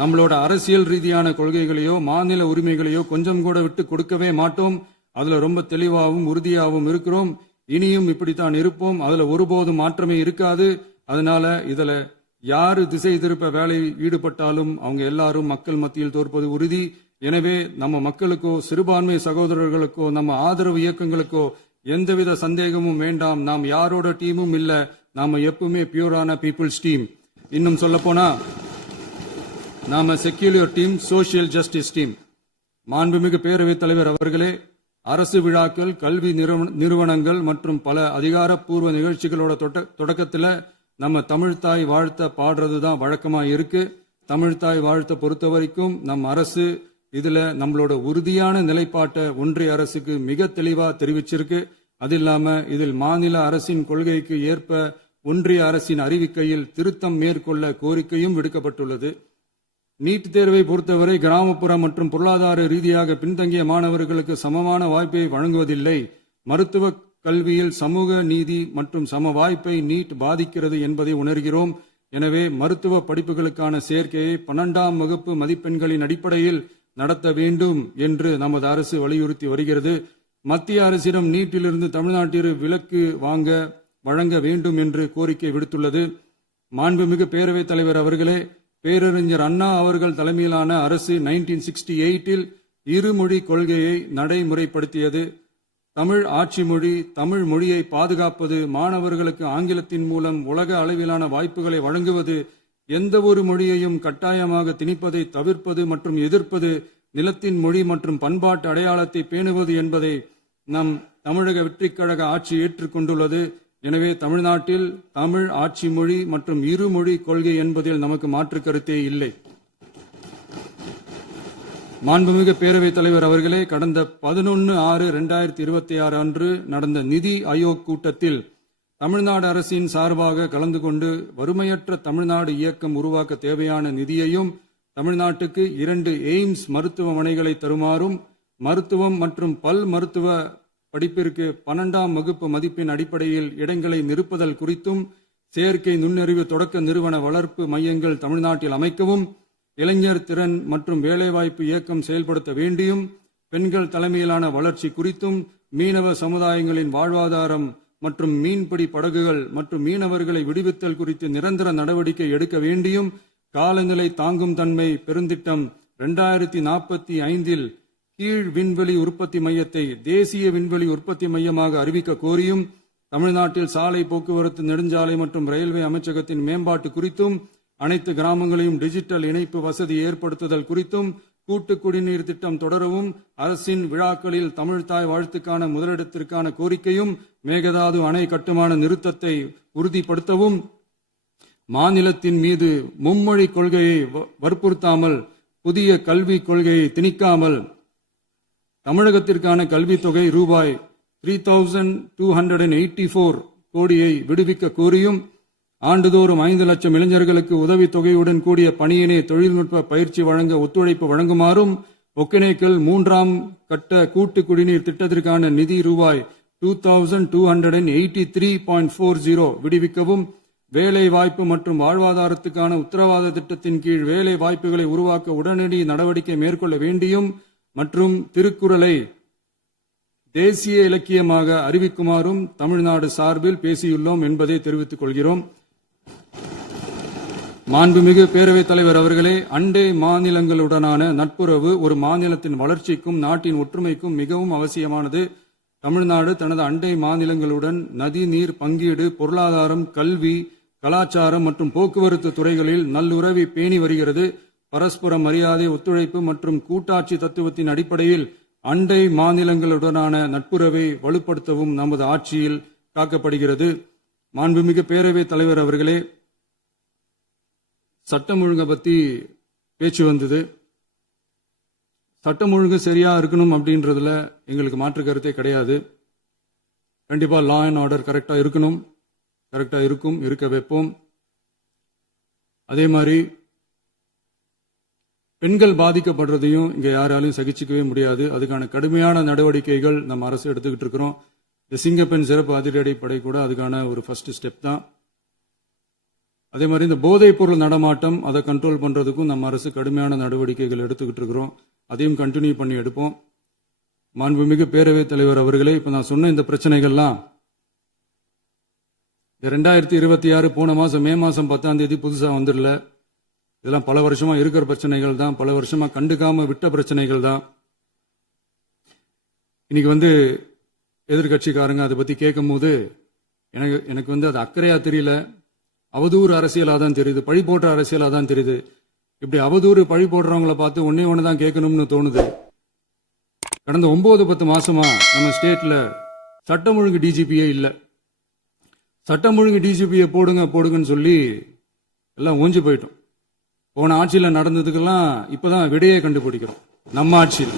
நம்மளோட அரசியல் ரீதியான கொள்கைகளையோ மாநில உரிமைகளையோ கொஞ்சம் கூட விட்டு கொடுக்கவே மாட்டோம். அதுல ரொம்ப தெளிவாகவும் உறுதியாகவும் இருக்கிறோம். இனியும் இப்படித்தான் இருப்போம். அதுல ஒருபோதும் மாற்றமே இருக்காது. அதனால இதுல யாரு திசை திருப்ப வேலையில் ஈடுபட்டாலும் அவங்க எல்லாரும் மக்கள் மத்தியில் தோற்பது உறுதி. எனவே நம்ம மக்களுக்கோ சிறுபான்மை சகோதரர்களுக்கோ நம்ம ஆதரவு இயக்கங்களுக்கோ எந்தவித சந்தேகமும் வேண்டாம். நாம் யாரோட டீமும் இல்ல. நாம எப்பவுமே பியூரான பீப்புள்ஸ் டீம். இன்னும் சொல்ல போனா நாம secular team, social justice team. மாண்புமிகு பேரவைத் தலைவர் அவர்களே, அரசு விழாக்கள், கல்வி நிறுவனங்கள் மற்றும் பல அதிகாரப்பூர்வ நிகழ்ச்சிகளோட தொடக்கத்தில் நம்ம தமிழ்தாய் வாழ்த்த பாடுறதுதான் வழக்கமா இருக்கு. தமிழ்தாய் வாழ்த்த பொறுத்த வரைக்கும் நம் அரசு இதுல நம்மளோட உறுதியான நிலைப்பாட்டை ஒன்றிய அரசுக்கு மிக தெளிவா தெரிவிச்சிருக்கு. அது இல்லாம இதில் மாநில அரசின் கொள்கைக்கு ஏற்ப ஒன்றிய அரசின் அறிவிக்கையில் திருத்தம் மேற்கொள்ள கோரிக்கையும் விடுக்கப்பட்டுள்ளது. நீட் தேர்வை பொறுத்தவரை கிராமப்புற மற்றும் பொருளாதார ரீதியாக பின்தங்கிய மாணவர்களுக்கு சமமான வாய்ப்பை வழங்குவதில்லை. மருத்துவ கல்வியில் சமூக நீதி மற்றும் சம வாய்ப்பை நீட் பாதிக்கிறது என்பதை உணர்கிறோம். எனவே மருத்துவ படிப்புகளுக்கான சேர்க்கையை 12ஆம் வகுப்பு மதிப்பெண்களின் அடிப்படையில் நடத்த வேண்டும் என்று நமது அரசு வலியுறுத்தி வருகிறது. மத்திய அரசிடம் நீட்டிலிருந்து தமிழ்நாட்டிற்கு விலக்கு வழங்க வேண்டும் என்று கோரிக்கை விடுத்துள்ளது. மாண்புமிகு பேரவைத் தலைவர் அவர்களே, பேரறிஞர் அண்ணா அவர்கள் தலைமையிலான அரசு 1968 இருமொழி கொள்கையை நடைமுறைப்படுத்தியது. தமிழ் ஆட்சி மொழி, தமிழ் மொழியை பாதுகாப்பது, மாணவர்களுக்கு ஆங்கிலத்தின் மூலம் உலக அளவிலான வாய்ப்புகளை வழங்குவது, எந்த ஒரு மொழியையும் கட்டாயமாக திணிப்பதை தவிர்ப்பது மற்றும் எதிர்ப்பது, நிலத்தின் மொழி மற்றும் பண்பாட்டு அடையாளத்தை பேணுவது என்பதை நம் தமிழக வெற்றிக் கழக ஆட்சி ஏற்றுக்கொண்டுள்ளது. எனவே தமிழ்நாட்டில் தமிழ் ஆட்சி மொழி மற்றும் இருமொழி கொள்கை என்பதில் நமக்கு மாற்று கருத்தே இல்லை. மாண்புமிகு பேரவைத் தலைவர் அவர்களே, கடந்த 11/6/2026 அன்று நடந்த நிதி ஆயோக் கூட்டத்தில் தமிழ்நாடு அரசின் சார்பாக கலந்து கொண்டு வறுமையற்ற தமிழ்நாடு இயக்கம் உருவாக்க தேவையான நிதியையும், தமிழ்நாட்டுக்கு 2 எய்ம்ஸ் மருத்துவமனைகளை தருமாறும், மருத்துவம் மற்றும் பல் மருத்துவ படிப்பிற்கு 12ஆம் வகுப்பு மதிப்பின் அடிப்படையில் இடங்களை நிரப்புதல் குறித்தும், செயற்கை நுண்ணறிவு தொடக்க நிறுவன வளர்ப்பு மையங்கள் தமிழ்நாட்டில் அமைக்கவும், இளைஞர் திறன் மற்றும் வேலைவாய்ப்பு இயக்கம் செயல்படுத்த வேண்டியும், பெண்கள் தலைமையிலான வளர்ச்சி குறித்தும், மீனவ சமுதாயங்களின் வாழ்வாதாரம் மற்றும் மீன்பிடி படகுகள் மற்றும் மீனவர்களை விடுவித்தல் குறித்து நிரந்தர நடவடிக்கை எடுக்க வேண்டியும், காலநிலை தாங்கும் தன்மை பெருந்திட்டம் 2045 கீழ் விண்வெளி உற்பத்தி மையத்தை தேசிய விண்வெளி உற்பத்தி மையமாக அறிவிக்க கோரியும், தமிழ்நாட்டில் சாலை போக்குவரத்து, நெடுஞ்சாலை மற்றும் ரயில்வே அமைச்சகத்தின் மேம்பாட்டு குறித்தும், அனைத்து கிராமங்களையும் டிஜிட்டல் இணைப்பு வசதி ஏற்படுத்துதல் குறித்தும், கூட்டு குடிநீர் திட்டம் தொடரவும், அரசின் விழாக்களில் தமிழ்தாய் வாழ்த்துக்கான முதலிடத்திற்கான கோரிக்கையும், மேகதாது அணை கட்டுமான நிறுத்தத்தை உறுதிப்படுத்தவும், மாநிலத்தின் மீது மும்மொழி கொள்கையை வற்புறுத்தாமல் புதிய கல்விக் கொள்கையை திணிக்காமல் தமிழகத்திற்கான கல்வித் தொகை ரூபாய் 3284 கோடியை விடுவிக்க கோரியும், ஆண்டுதோறும் 5 லட்சம் இளைஞர்களுக்கு உதவித் தொகையுடன் கூடிய பணியினை தொழில்நுட்ப பயிற்சி வழங்க ஒத்துழைப்பு வழங்குமாறும், ஒகேனக்கல் 3ஆம் கட்ட கூட்டு குடிநீர் திட்டத்திற்கான நிதி ரூபாய் 2283.40 விடுவிக்கவும், வேலை வாய்ப்பு மற்றும் வாழ்வாதாரத்துக்கான உத்தரவாத திட்டத்தின் கீழ் வேலை வாய்ப்புகளை உருவாக்க உடனடி நடவடிக்கை மேற்கொள்ள வேண்டியும் மற்றும் திருக்குறளை தேசிய இலக்கியமாக அறிவிக்குமாறும் தமிழ்நாடு சார்பில் பேசியுள்ளோம் என்பதை தெரிவித்துக் கொள்கிறோம். மாண்புமிகு பேரவைத் தலைவர் அவர்களே, அண்டை மாநிலங்களுடனான நட்புறவு ஒரு மாநிலத்தின் வளர்ச்சிக்கும் நாட்டின் ஒற்றுமைக்கும் மிகவும் அவசியமானது. தமிழ்நாடு தனது அண்டை மாநிலங்களுடன் நதி நீர் பங்கீடு, பொருளாதாரம், கல்வி, கலாச்சாரம் மற்றும் போக்குவரத்து துறைகளில் நல்லுறவை பேணி வருகிறது. பரஸ்பர மரியாதை, ஒத்துழைப்பு மற்றும் கூட்டாட்சி தத்துவத்தின் அடிப்படையில் அண்டை மாநிலங்களுடனான நட்புறவை வலுப்படுத்தவும் நமது ஆட்சியில் காக்கப்படுகிறது. மாண்புமிகு பேரவைத் தலைவர் அவர்களே, சட்டம் ஒழுங்கை பத்தி பேச்சு வந்தது. சட்டம் ஒழுங்கு சரியா இருக்கணும் அப்படின்றதுல எங்களுக்கு மாற்று கருத்தே கிடையாது. கண்டிப்பா லா அண்ட் ஆர்டர் கரெக்டா இருக்கணும், கரெக்டா இருக்கும், இருக்க வைப்போம். அதே மாதிரி பெண்கள் பாதிக்கப்படுறதையும் இங்க யாராலையும் சகிச்சுக்கவே முடியாது. அதுக்கான கடுமையான நடவடிக்கைகள் நம்ம அரசு எடுத்துக்கிட்டு இருக்கிறோம். இந்த சிங்கப்பெண் சிறப்பு அதிரடி படை கூட அதுக்கான ஒரு ஃபர்ஸ்ட் ஸ்டெப் தான். அதே மாதிரி இந்த போதைப் பொருள் நடமாட்டம், அதை கண்ட்ரோல் பண்றதுக்கும் நம்ம அரசு கடுமையான நடவடிக்கைகள் எடுத்துக்கிட்டு இருக்கிறோம். அதையும் கண்டினியூ பண்ணி எடுப்போம். மாண்புமிகு பேரவைத் தலைவர் அவர்களே, இப்ப நான் சொன்ன இந்த பிரச்சனைகள்லாம் 2026 போன மாசம் மே மாசம் 10ஆம் தேதி புதுசா வந்துடல. இதெல்லாம் பல வருஷமா இருக்கிற பிரச்சனைகள் தான், பல வருஷமா கண்டுக்காம விட்ட பிரச்சனைகள் தான். இன்னைக்கு எதிர்கட்சிக்காரங்க அதை பத்தி கேட்கும் போது எனக்கு அது அக்கறையா தெரியல, அவதூறு அரசியலா தான் தெரியுது, பழி போட்ட அரசியலா தான் தெரியுது. இப்படி அவதூறு பழி போடுறவங்கள பார்த்து ஒன்னே ஒண்ணுதான் கேட்கணும்னு தோணுது. கடந்த 9-10 மாசமா நம்ம ஸ்டேட்ல சட்டம் ஒழுங்கு டிஜிபியே இல்ல. சட்டம் ஒழுங்கு டிஜிபியை போடுங்கன்னு சொல்லி எல்லாம் ஓஞ்சு போயிட்டோம். போன ஆட்சியில் நடந்ததுக்கெல்லாம் இப்பதான் விடையே கண்டுபிடிக்கிறோம் நம்ம ஆட்சியில்.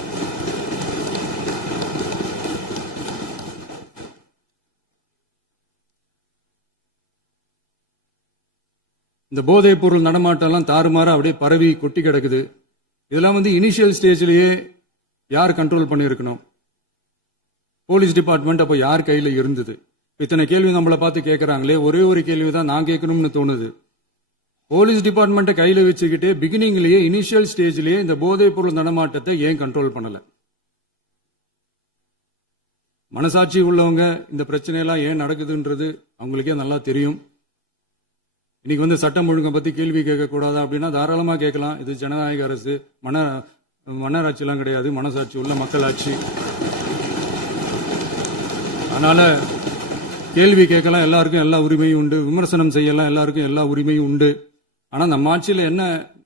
இந்த போதைப் பொருள் நடமாட்டம் தாறுமாறா அப்படியே பரவி கொட்டி கிடக்குது. இதெல்லாம் இனிஷியல் ஸ்டேஜ்லயே யார் கண்ட்ரோல் பண்ணியிருக்கணும்? போலீஸ் டிபார்ட்மெண்ட் அப்ப யார் கையில இருந்தது? இத்தனை கேள்வி நம்மளை பார்த்து கேட்கறாங்களே, ஒரே ஒரு கேள்விதான் நான் கேட்கணும்னு தோணுது. போலீஸ் டிபார்ட்மெண்ட்டை கையில வச்சுக்கிட்டே பிகினிங்லயே இனிஷியல் ஸ்டேஜ்லயே இந்த போதைப் பொருள் நடமாட்டத்தை ஏன் கண்ட்ரோல் பண்ணல? மனசாட்சி உள்ளவங்க இந்த பிரச்சனையெல்லாம் ஏன் நடக்குதுன்றது அவங்களுக்கே நல்லா தெரியும். இன்னைக்கு சட்டம் ஒழுங்கை பத்தி கேள்வி கேட்க கூடாதா அப்படின்னா தாராளமா கேட்கலாம். இது ஜனநாயக அரசு, மன்னராட்சி எல்லாம் கிடையாது, மனசாட்சி உள்ள மக்களாட்சி. அதனால கேள்வி கேட்கலாம், எல்லாருக்கும் எல்லா உரிமையும் உண்டு. விமர்சனம் செய்யலாம், எல்லாருக்கும் எல்லா உரிமையும் உண்டு. ஆனா நம்ம ஆட்சியில என்ன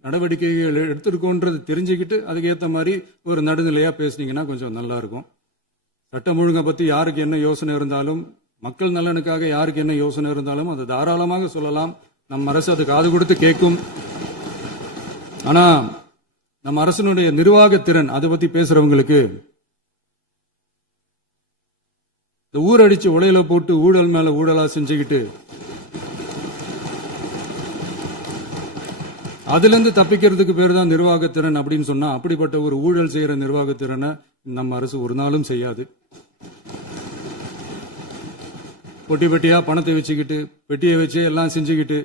நடவடிக்கைகள் எடுத்திருக்கோன்றது தெரிஞ்சுக்கிட்டு அதுக்கேற்ற மாதிரி ஒரு நடுநிலையா பேசுனீங்கன்னா கொஞ்சம் நல்லா இருக்கும். சட்டம் ஒழுங்கை பத்தி யாருக்கு என்ன யோசனை இருந்தாலும், மக்கள் நலனுக்காக யாருக்கு என்ன யோசனை இருந்தாலும் அதை தாராளமாக சொல்லலாம். நம்ம அரசு அது காது கொடுத்து கேட்கும். ஆனா நம்ம அரசினுடைய நிர்வாகத்திறன் அதை பத்தி பேசுறவங்களுக்கு இந்த ஊரடிச்சு உலையில போட்டு ஊழல் மேல ஊழலா செஞ்சுக்கிட்டு அதுல இருந்து தப்பிக்கிறதுக்கு பேர் தான் நிர்வாகத்திறன் அப்படின்னு சொன்னா, அப்படிப்பட்ட ஒரு ஊழல் செய்யற நிர்வாகத்திறனை நம்ம அரசு ஒரு நாளும் செய்யாது. பொட்டி பெட்டியா பணத்தை வச்சுக்கிட்டு, பெட்டியை வச்சு எல்லாம் செஞ்சுக்கிட்டு,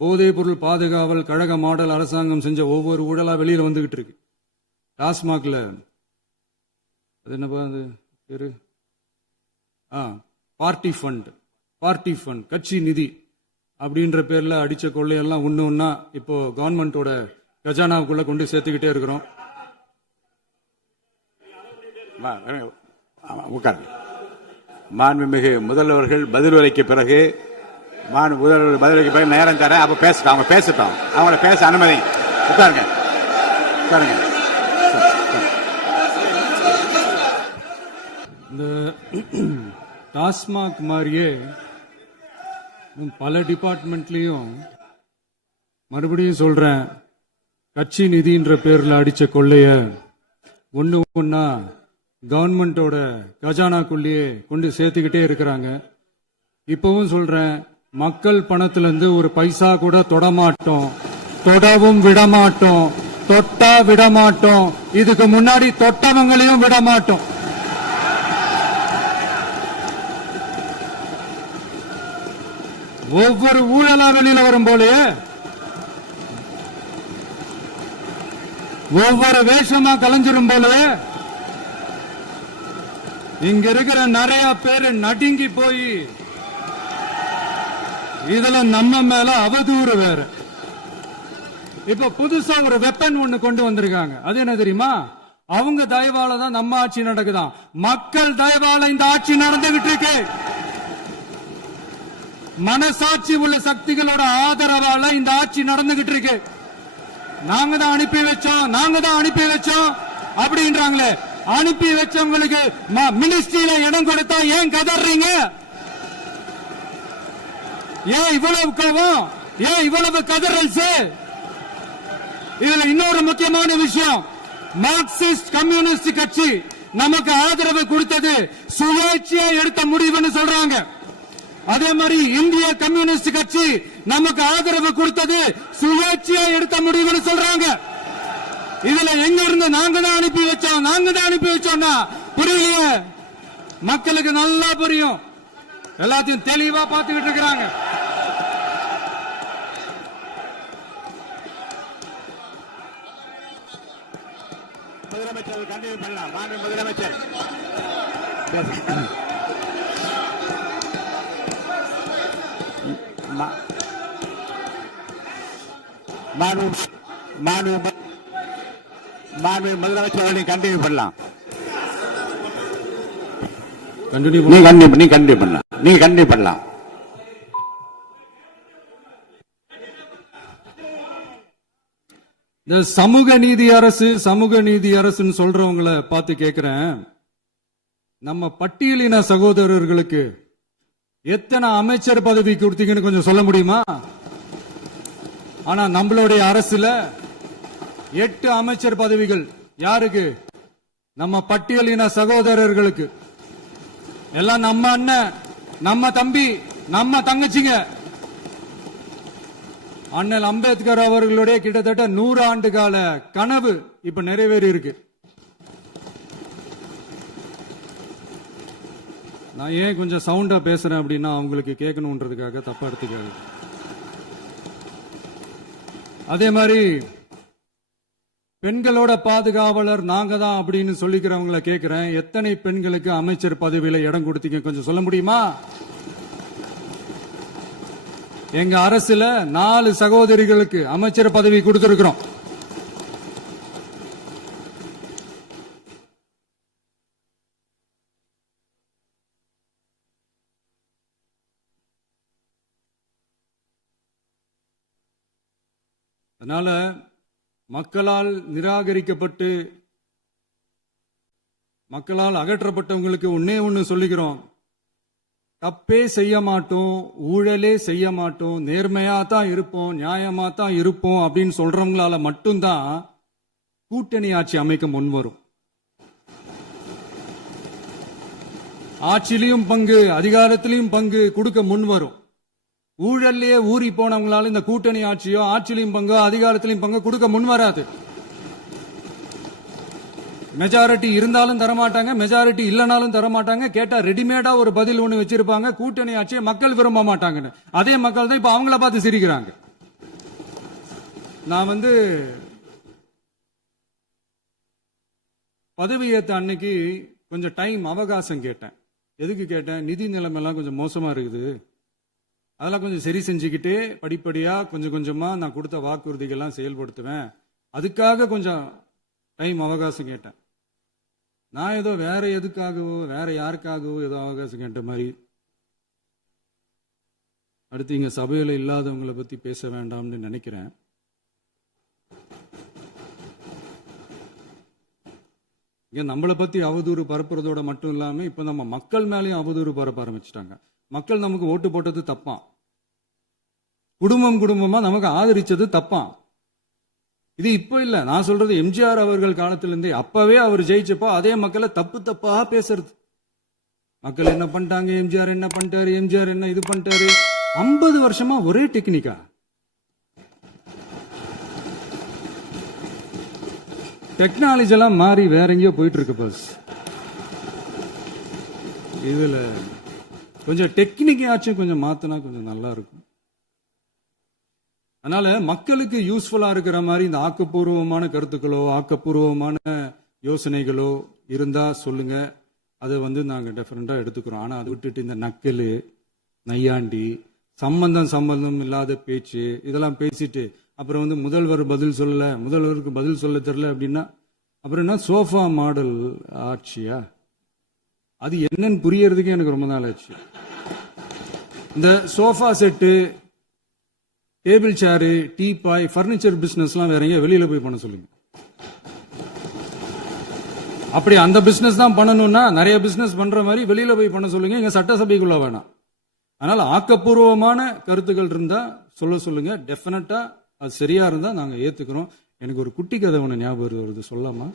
போதைப் பொருள் பாதுகாவல் கழக மாடல் அரசாங்கம் செஞ்ச ஒவ்வொரு ஊழலா வெளியில வந்துகிட்டு இருக்கு. டாஸ்மாக்ல அது என்னப்பா அது பேரு, பார்ட்டி ஃபண்ட், கட்சி நிதி அப்படின்ற பேர்ல அடிச்ச கொள்ளையெல்லாம் ஒண்ணு ஒன்னா இப்போ கவர்மெண்டோட கஜானாவுக்குள்ள கொண்டு சேர்த்துக்கிட்டே இருக்கிறோம். உட்காருங்க. மாண்புமிகு முதல்வர்கள் பதில் உரைக்கு பிறகு முதல்வர் பதில் உரைக்கு பிறகு நேரம் தரேன். அப்ப பேசட்டும், அவங்க பேசட்டும், அவங்கள பேச அனுமதி. உட்காருங்க, உட்காருங்க. இந்த டாஸ்மாக் மாதிரியே பல டிபார்ட்மெண்ட்லயும் மறுபடியும் சொல்றேன், கட்சி நிதின்ற பேர்ல அடிச்ச கொள்ளைய ஒன்னா கவர்மெண்டோட கஜானாக்குள்ளேயே கொண்டு சேர்த்துக்கிட்டே இருக்கிறாங்க. இப்பவும் சொல்றேன், மக்கள் பணத்துல இருந்து ஒரு பைசா கூட தொடமாட்டோம், தொடவும் விடமாட்டோம், தொட்டா விடமாட்டோம், இதுக்கு முன்னாடி தொட்டவங்களையும் விடமாட்டோம். ஒவ்வொரு ஊழலா வெளியில வரும் போலே, ஒவ்வொரு வேஷமா கலைஞ்சிரும் போல, இங்க இருக்கிற நிறைய பேரு நடுங்கி போய் இதுல நம்ம மேல அவதூறு வேற. இப்ப புதுசா ஒரு வெப்பன் ஒண்ணு கொண்டு வந்திருக்காங்க. அது என்ன தெரியுமா? அவங்க தயவால தான் நம்ம ஆட்சி நடக்குதாம். மக்கள் தயவால இந்த ஆட்சி நடந்துகிட்டு இருக்கு. மனசாட்சி உள்ள சக்திகளோட ஆதரவால இந்த ஆட்சி நடந்துகிட்டு இருக்கு. நாங்க தான் அனுப்பி வச்சோம், நாங்க தான் அனுப்பி வச்சோம் அப்படின்றாங்களே. அனுப்பி வச்சவங்களுக்கு மினிஸ்ட்ரியில இடம் கொடுத்தா ஏன் கதறீங்க? ஏன் இவ்வளவு கோபம்? ஏன் இவ்வளவு கதறல்? இதுல இன்னொரு முக்கியமான விஷயம், மார்க்சிஸ்ட் கம்யூனிஸ்ட் கட்சி நமக்கு ஆதரவு கொடுத்தது சுயேட்சையா எடுத்த முடிவுன்னு சொல்றாங்க. அதே மாதிரி இந்திய கம்யூனிஸ்ட் கட்சி நமக்கு ஆதரவு கொடுத்தது சுயேட்சையா எடுத்த முடிவுன்னு சொல்றாங்க. இதுல எங்க இருந்து நாங்க தான் அனுப்பி வச்சோம், நாங்க தான் அனுப்பி வச்சோம்னா புரியலையே. மக்களுக்கு நல்லா புரியும், எல்லாத்தையும் தெளிவா பார்த்துக்கிட்டு இருக்கிறாங்க. முதலமைச்சர் கண்டிப்பா பண்ணலாம். முதலமைச்சர் முதலமைச்சர் கண்டினியூ பண்ணலாம். நீ கண்டினியூ பண்ணலாம். நீ கண்டினியூ பண்ணலாம். இந்த சமூக நீதி அரசு, சமூக நீதி அரசுன்னு சொல்றவங்களை பார்த்து கேட்கிறேன், நம்ம பட்டியலின சகோதரர்களுக்கு எத்தனை அமைச்சர் பதவி கொடுத்தீங்கன்னு கொஞ்சம் சொல்ல முடியுமா? ஆனா நம்மளுடைய அரசுல 8 அமைச்சர் பதவிகள் யாருக்கு? நம்ம பட்டியலின சகோதரர்களுக்கு. எல்லாம் நம்ம அண்ணன், நம்ம தம்பி, நம்ம தங்கச்சிங்க. அண்ணல் அம்பேத்கர் அவர்களுடைய கிட்டத்தட்ட 100 ஆண்டு கால கனவு இப்ப நிறைவேறி இருக்கு. நான் ஏன் கொஞ்சம் சவுண்டா பேசுறேன் அப்படின்னா அவங்களுக்கு கேட்கணும்ன்றதுக்காக தப்பா எடுத்துக்காது. அதே மாதிரி பெண்களோட பாதுகாவலர் நாங்க தான் அப்படின்னு சொல்லிக்கிறவங்களை கேட்கிறேன், எத்தனை பெண்களுக்கு அமைச்சர் பதவியில இடம் கொடுத்தீங்க கொஞ்சம் சொல்ல முடியுமா? எங்க அரசுல 4 சகோதரிகளுக்கு அமைச்சர் பதவி கொடுத்திருக்கிறோம். அதனால மக்களால் நிராகரிக்கப்பட்டு மக்களால் அகற்றப்பட்டவங்களுக்கு ஒன்னே ஒன்னு சொல்லிக்கிறோம், தப்பே செய்ய மாட்டோம், ஊழலே செய்ய மாட்டோம், நேர்மையா தான் இருப்போம், நியாயமா தான் இருப்போம் அப்படின்னு சொல்றவங்களால மட்டும்தான் கூட்டணி ஆட்சி அமைக்க முன்வரும். ஆட்சியிலையும் பங்கு, அதிகாரத்திலையும் பங்கு கொடுக்க முன்வரும். ஊழல்லையே ஊறி போனவங்களால இந்த கூட்டணி ஆட்சியோ, ஆட்சியிலையும் பங்கு, அதிகாரத்திலையும் பங்கு கொடுக்க முன்வராது. மெஜாரிட்டி இருந்தாலும் தரமாட்டாங்க, மெஜாரிட்டி இல்லனாலும் தரமாட்டாங்க. கேட்டா ரெடிமேடா ஒரு பதில் ஒண்ணு வச்சிருப்பாங்க, கூட்டணி ஆட்சியை மக்கள் விரும்ப மாட்டாங்கன்னு. அதே மக்கள் தான் இப்ப அவங்கள பார்த்து சிரிக்கிறாங்க. நான் பதவி ஏத்த அன்னைக்கு கொஞ்சம் டைம் அவகாசம் கேட்டேன். எதுக்கு கேட்டேன்? நிதி நிலைமைலாம் கொஞ்சம் மோசமா இருக்குது, அதெல்லாம் கொஞ்சம் சரி செஞ்சுக்கிட்டே படிப்படியா கொஞ்சம் கொஞ்சமா நான் கொடுத்த வாக்குறுதிகள்லாம் செயல்படுத்துவேன், அதுக்காக கொஞ்சம் டைம் அவகாசம் கேட்டேன். நான் ஏதோ வேற எதுக்காகவோ வேற யாருக்காகவோ ஏதோ அவகாசம் கேட்ட மாதிரி. அடுத்து இங்க சபையில இல்லாதவங்களை பத்தி பேச வேண்டாம்னு நினைக்கிறேன். இங்க நம்மளை பத்தி அவதூறு பரப்புறதோட மட்டும் இல்லாம இப்ப நம்ம மக்கள் மேலேயும் அவதூறு பரப்ப ஆரம்பிச்சிட்டாங்க. மக்கள் நமக்கு ஓட்டு போட்டது தப்பான், குடும்பம் குடும்பமா நமக்கு ஆதரிச்சது தப்பான். இது இப்ப இல்ல, நான் சொல்றது எம்ஜிஆர் அவர்கள் காலத்திலிருந்தே. அப்பவே அவர் ஜெயிச்சப்போ அதே மக்களை தப்பு தப்பா பேசுறது. மக்கள் என்ன பண்ணிட்டாங்க, எம்ஜிஆர் என்ன பண்ணிட்டாரு, எம்ஜிஆர் என்ன இது பண்ணிட்டாரு. 50 வருஷமா ஒரே டெக்னிக்கா. டெக்னாலஜி எல்லாம் மாறி வேற எங்கேயோ போயிட்டு இருக்கு பஸ். இதுல கொஞ்சம் டெக்னிக்காச்சும் கொஞ்சம் மாத்தினா கொஞ்சம் நல்லா இருக்கும். அதனால மக்களுக்கு யூஸ்ஃபுல்லா இருக்கிற மாதிரி இந்த ஆக்கப்பூர்வமான கருத்துக்களோ ஆக்கப்பூர்வமான யோசனைகளோ இருந்தா சொல்லுங்க. அதை நாங்க டெஃபரெண்டா எடுத்துக்கிறோம். ஆனா அதை விட்டுட்டு இந்த நக்கல், நையாண்டி, சம்பந்தம் இல்லாத பேச்சு இதெல்லாம் பேசிட்டு அப்புறம் முதல்வர் பதில் சொல்லல, முதல்வருக்கு பதில் சொல்ல தெரியல அப்படின்னா அப்புறம் என்ன சோஃபா மாடல் ஆட்சியா? அது என்னன்னு புரியறதுக்கே எனக்கு ரொம்ப நாள் ஆச்சு. இந்த சோஃபா செட்டு, டேபிள் சேரு, டீபாய், பர்னிச்சர் பிசினஸ் எல்லாம் வேற எங்க வெளியில போய் பண்ண சொல்லுங்க. அப்படி அந்த பிசினஸ் தான் பண்ணணும்னா நிறைய பிசினஸ் பண்ற மாதிரி வெளியில போய் பண்ண சொல்லுங்க. இங்க சட்டசபைக்குள்ள வேணாம். அதனால ஆக்கப்பூர்வமான கருத்துக்கள் இருந்தா சொல்லுங்க. டெஃபினட்டா அது சரியா இருந்தா நாங்க ஏத்துக்கிறோம். எனக்கு ஒரு குட்டி கதை ஒண்ணு ஞாபகம் வருது, சொல்லாமா?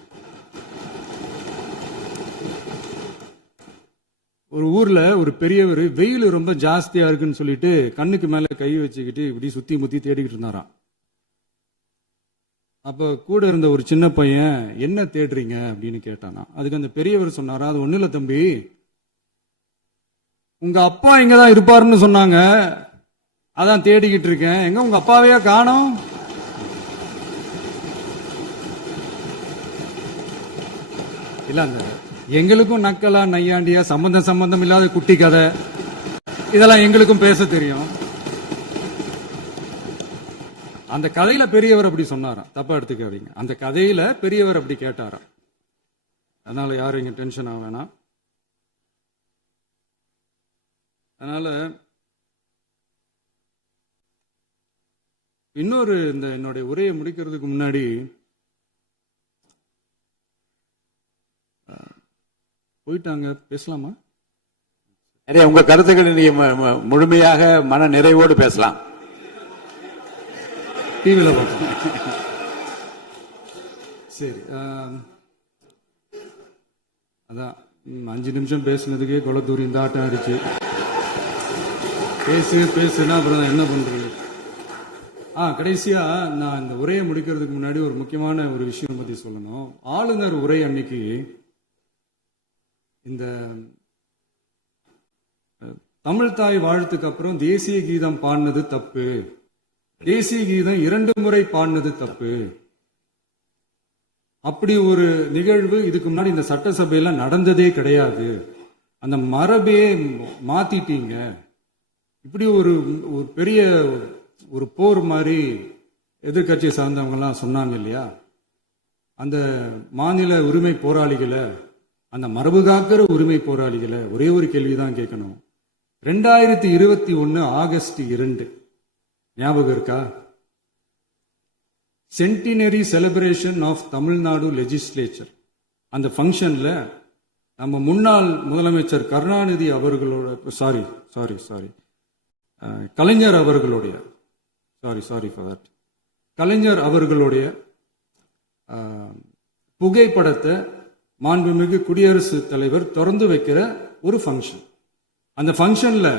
ஒரு ஊர்ல ஒரு பெரியவர் வெயில் ரொம்ப ஜாஸ்தியா இருக்குன்னு சொல்லிட்டு கண்ணுக்கு மேல கை வச்சுக்கிட்டு இப்படி சுத்தி முத்தி தேடிக்கிட்டு இருந்தாராம். அப்ப கூட இருந்த ஒரு சின்ன பையன் என்ன தேடுறீங்க அப்படின்னு கேட்டானா. அதுக்கு அந்த பெரியவர் சொன்னாரா, அது ஒண்ணு இல்ல தம்பி, உங்க அப்பா இங்கதான் இருப்பாருன்னு சொன்னாங்க, அதான் தேடிக்கிட்டு இருக்கேன். எங்க உங்க அப்பாவையா காணோம்? இல்ல அந்த எங்களுக்கும் நக்கலா நையாண்டியா சம்பந்தம் இல்லாத குட்டி கதை இதெல்லாம் எங்களுக்கும் பேச தெரியும். அந்த கதையில பெரியவர் அப்படி சொன்னாராம், தப்பா எடுத்துக்காதீங்க. அந்த கதையில பெரியவர் அப்படி கேட்டாராம். அதனால யாரும் இங்க டென்ஷன் ஆக வேணாம். அதனால இன்னொரு இந்த என்னுடைய உரையை முடிக்கிறதுக்கு முன்னாடி போயிட்டாங்க, பேசலாமா? நிறைய உங்க கருத்துக்களை நீங்க முழுமையாக மன நிறைவோடு பேசலாம். டிவியில பார்க்கலாம். சரி, அதான் 5 நிமிஷம் பேசுனதுக்கே கொலத்தூரி இந்த ஆட்டம் ஆயிடுச்சு. பேசுனா அப்புறம் என்ன பண்றது? கடைசியா நான் இந்த உரையை முடிக்கிறதுக்கு முன்னாடி ஒரு முக்கியமான ஒரு விஷயம் பத்தி சொல்லணும். ஆளுநர் உரை அன்னைக்கு இந்த தமிழ் தாய் வாழ்த்துக்கு அப்புறம் தேசிய கீதம் பாடினது தப்பு, தேசிய கீதம் 2 முறை பாடினது தப்பு, அப்படி ஒரு நிகழ்வு இதுக்கு முன்னாடி இந்த சட்டசபையில நடந்ததே கிடையாது, அந்த மரபே மாத்திட்டீங்க, இப்படி ஒரு பெரிய ஒரு போர் மாதிரி எதிர்கட்சியை சார்ந்தவங்க எல்லாம் சொன்னாங்க இல்லையா? அந்த மாநில உரிமை போராளிகளை, அந்த மரபு காக்கிற உரிமை போராளிகளை ஒரே ஒரு கேள்விதான் கேட்கணும். 2021 ஆகஸ்ட் 2 ஞாபகம் இருக்கா? Centenary celebration of Tamil Nadu legislature. அந்த ஃபங்க்ஷன்ல நம்ம முன்னாள் முதலமைச்சர் கருணாநிதி அவர்களோட கலைஞர் அவர்களுடைய கலைஞர் அவர்களுடைய புகைப்படத்தை மாண்புமிகு குடியரசுத் தலைவர் திறந்து வைக்கிற ஒரு ஃபங்க்ஷன். அந்த ஃபங்க்ஷன்ல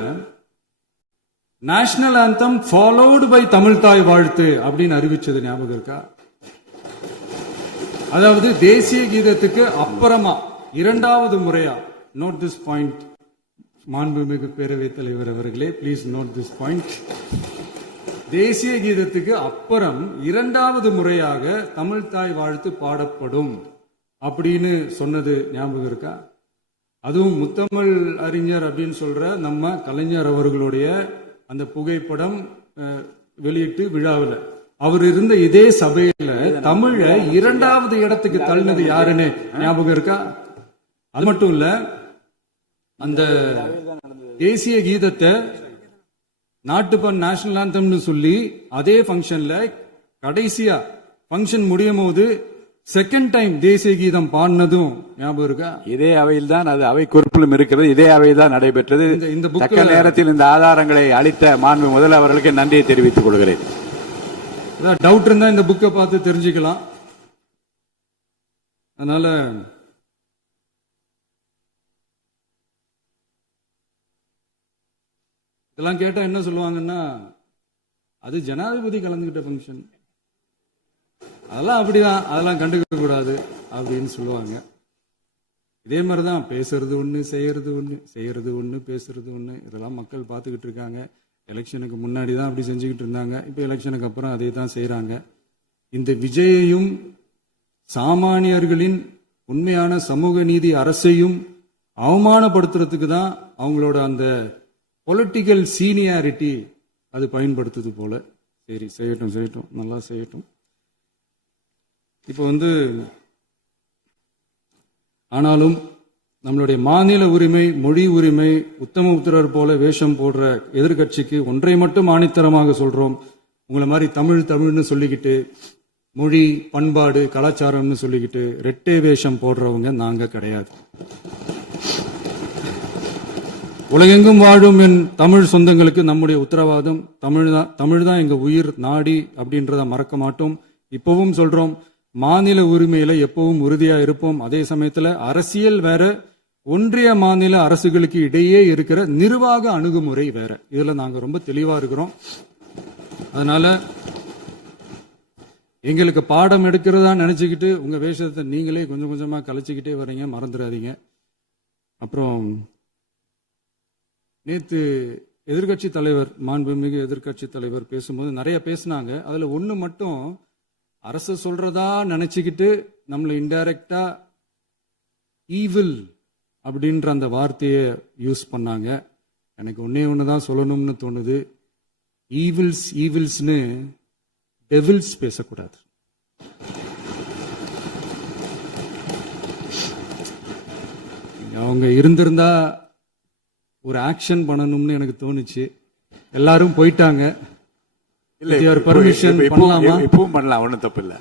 national anthem followed by Tamil Thai Vazhthu அப்படின்னு அறிவிச்சது ஞாபகம் இருக்கா? அதாவது தேசிய கீதத்துக்கு அப்புறமா 2வது முறையா, நோட் திஸ் பாயிண்ட் மாண்புமிகு பேரவைத் தலைவர் அவர்களே, பிளீஸ் நோட் திஸ் பாயிண்ட். தேசிய கீதத்துக்கு அப்புறம் 2வது முறையாக தமிழ் தாய் வாழ்த்து பாடப்படும் அப்படின்னு சொன்னது ஞாபகம் இருக்கா? அதுவும் முத்தமிழ் அறிஞர் அப்படின்னு சொல்ற நம்ம கலைஞர் அவர்களுடைய அந்த புகைப்படம் வெளியிட்டு விழாவில் அவர் இருந்த இதே சபையில தமிழ 2வது இடத்துக்கு தள்ளினது யாருன்னு ஞாபகம் இருக்கா? அது மட்டும் இல்ல, அந்த தேசிய கீதத்தை நாட்டுப்பண் நேஷனல் ஆந்தம்னு சொல்லி அதே ஃபங்க்ஷன்ல கடைசியா ஃபங்க்ஷன் முடியும் போது செகண்ட் டைம் தேசிய கீதம் பாடினதும் ஞாபகம் இருக்கா? இதே அவையில் தான், அது அவை குறிப்பிலும் இருக்கிறது, இதே அவையில் தான் நடைபெற்றது. இந்த தக்க நேரத்தில் இந்த ஆதாரங்களை அளித்த மாண்பு முதல்வர் அவர்களுக்கு நன்றியை தெரிவித்துக் கொள்கிறேன். டவுட் இருந்தா இந்த புக்கை பார்த்து தெரிஞ்சுக்கலாம். அதனால இதெல்லாம் கேட்டா என்ன சொல்லுவாங்கன்னா, அது ஜனாதிபதி கலந்துகிட்ட ஃபங்க்ஷன், அதெல்லாம் அப்படிதான், அதெல்லாம் கண்டுக்க கூடாது அப்படின்னு சொல்லுவாங்க. இதே மாதிரிதான் பேசுறது ஒண்ணு, செய்யறது ஒண்ணு, செய்யறது ஒண்ணு, பேசுறது ஒண்ணு. இதெல்லாம் மக்கள் பார்த்துக்கிட்டு இருக்காங்க. எலெக்ஷனுக்கு முன்னாடி தான் அப்படி செஞ்சுக்கிட்டு இருந்தாங்க. இப்ப எலெக்ஷனுக்கு அப்புறம் அதே தான் செய்யறாங்க. இந்த விஜயையும் சாமானியர்களின் உண்மையான சமூக நீதி அரசையும் அவமானப்படுத்துறதுக்கு தான் அவங்களோட அந்த பொலிட்டிக்கல் சீனியாரிட்டி அது பயன்படுத்துது போல. சரி, செய்யட்டும் செய்யட்டும், நல்லா செய்யட்டும். இப்போ ஆனாலும் நம்மளுடைய மாநில உரிமை, மொழி உரிமை, உத்தமபுத்திரர் போல வேஷம் போடுற எதிர்கட்சிக்கு ஒன்றை மட்டும் ஆணித்தரமாக சொல்றோம். உங்களை மாதிரி தமிழ்னு சொல்லிக்கிட்டு, மொழி, பண்பாடு, கலாச்சாரம்னு சொல்லிக்கிட்டு ரெட்டை வேஷம் போடுறவங்க நாங்க கிடையாது. உலகெங்கும் வாழும் என் தமிழ் சொந்தங்களுக்கு நம்முடைய உத்தரவாதம் தமிழ் தான் எங்க உயிர் நாடி அப்படின்றத மறக்க மாட்டோம். இப்பவும் சொல்றோம், மாநில உரிமையில எப்பவும் உறுதியா இருப்போம். அதே சமயத்துல அரசியல் வேற, ஒன்றிய மாநில அரசுகளுக்கு இடையே இருக்கிற நிர்வாக அணுகுமுறை வேற. இதுல நாங்க ரொம்ப தெளிவா இருக்கிறோம். அதனால எங்களுக்கு பாடம் எடுக்கிறதா நினைச்சுக்கிட்டு உங்க வேஷத்தை நீங்களே கொஞ்சம் கொஞ்சமா கலைச்சுக்கிட்டே வர்றீங்க, மறந்துடாதீங்க. அப்புறம் நேத்து எதிர்கட்சி தலைவர், மாண்புமிகு எதிர்கட்சி தலைவர் பேசும்போது நிறைய பேசினாங்க. அதுல ஒண்ணு மட்டும், அரசு சொல்றதா நினைச்சுக்கிட்டு நம்மளை இன்டைரக்டா ஈவில் அப்படின்ற அந்த வார்த்தையை யூஸ் பண்ணாங்க. எனக்கு ஒண்ணுதான் சொல்லணும்னு தோணுது. ஈவில்ஸ்னு டெவில்ஸ் பேசக்கூடாது. அவங்க இருந்திருந்தா ஒரு ஆக்ஷன் பண்ணணும்னு எனக்கு தோணுச்சு. எல்லாரும் போயிட்டாங்க. இல்ல, பர்மிஷன் பண்ணலாமா? இப்பவும் பண்ணலாம், ஒண்ணும் தப்பு இல்ல.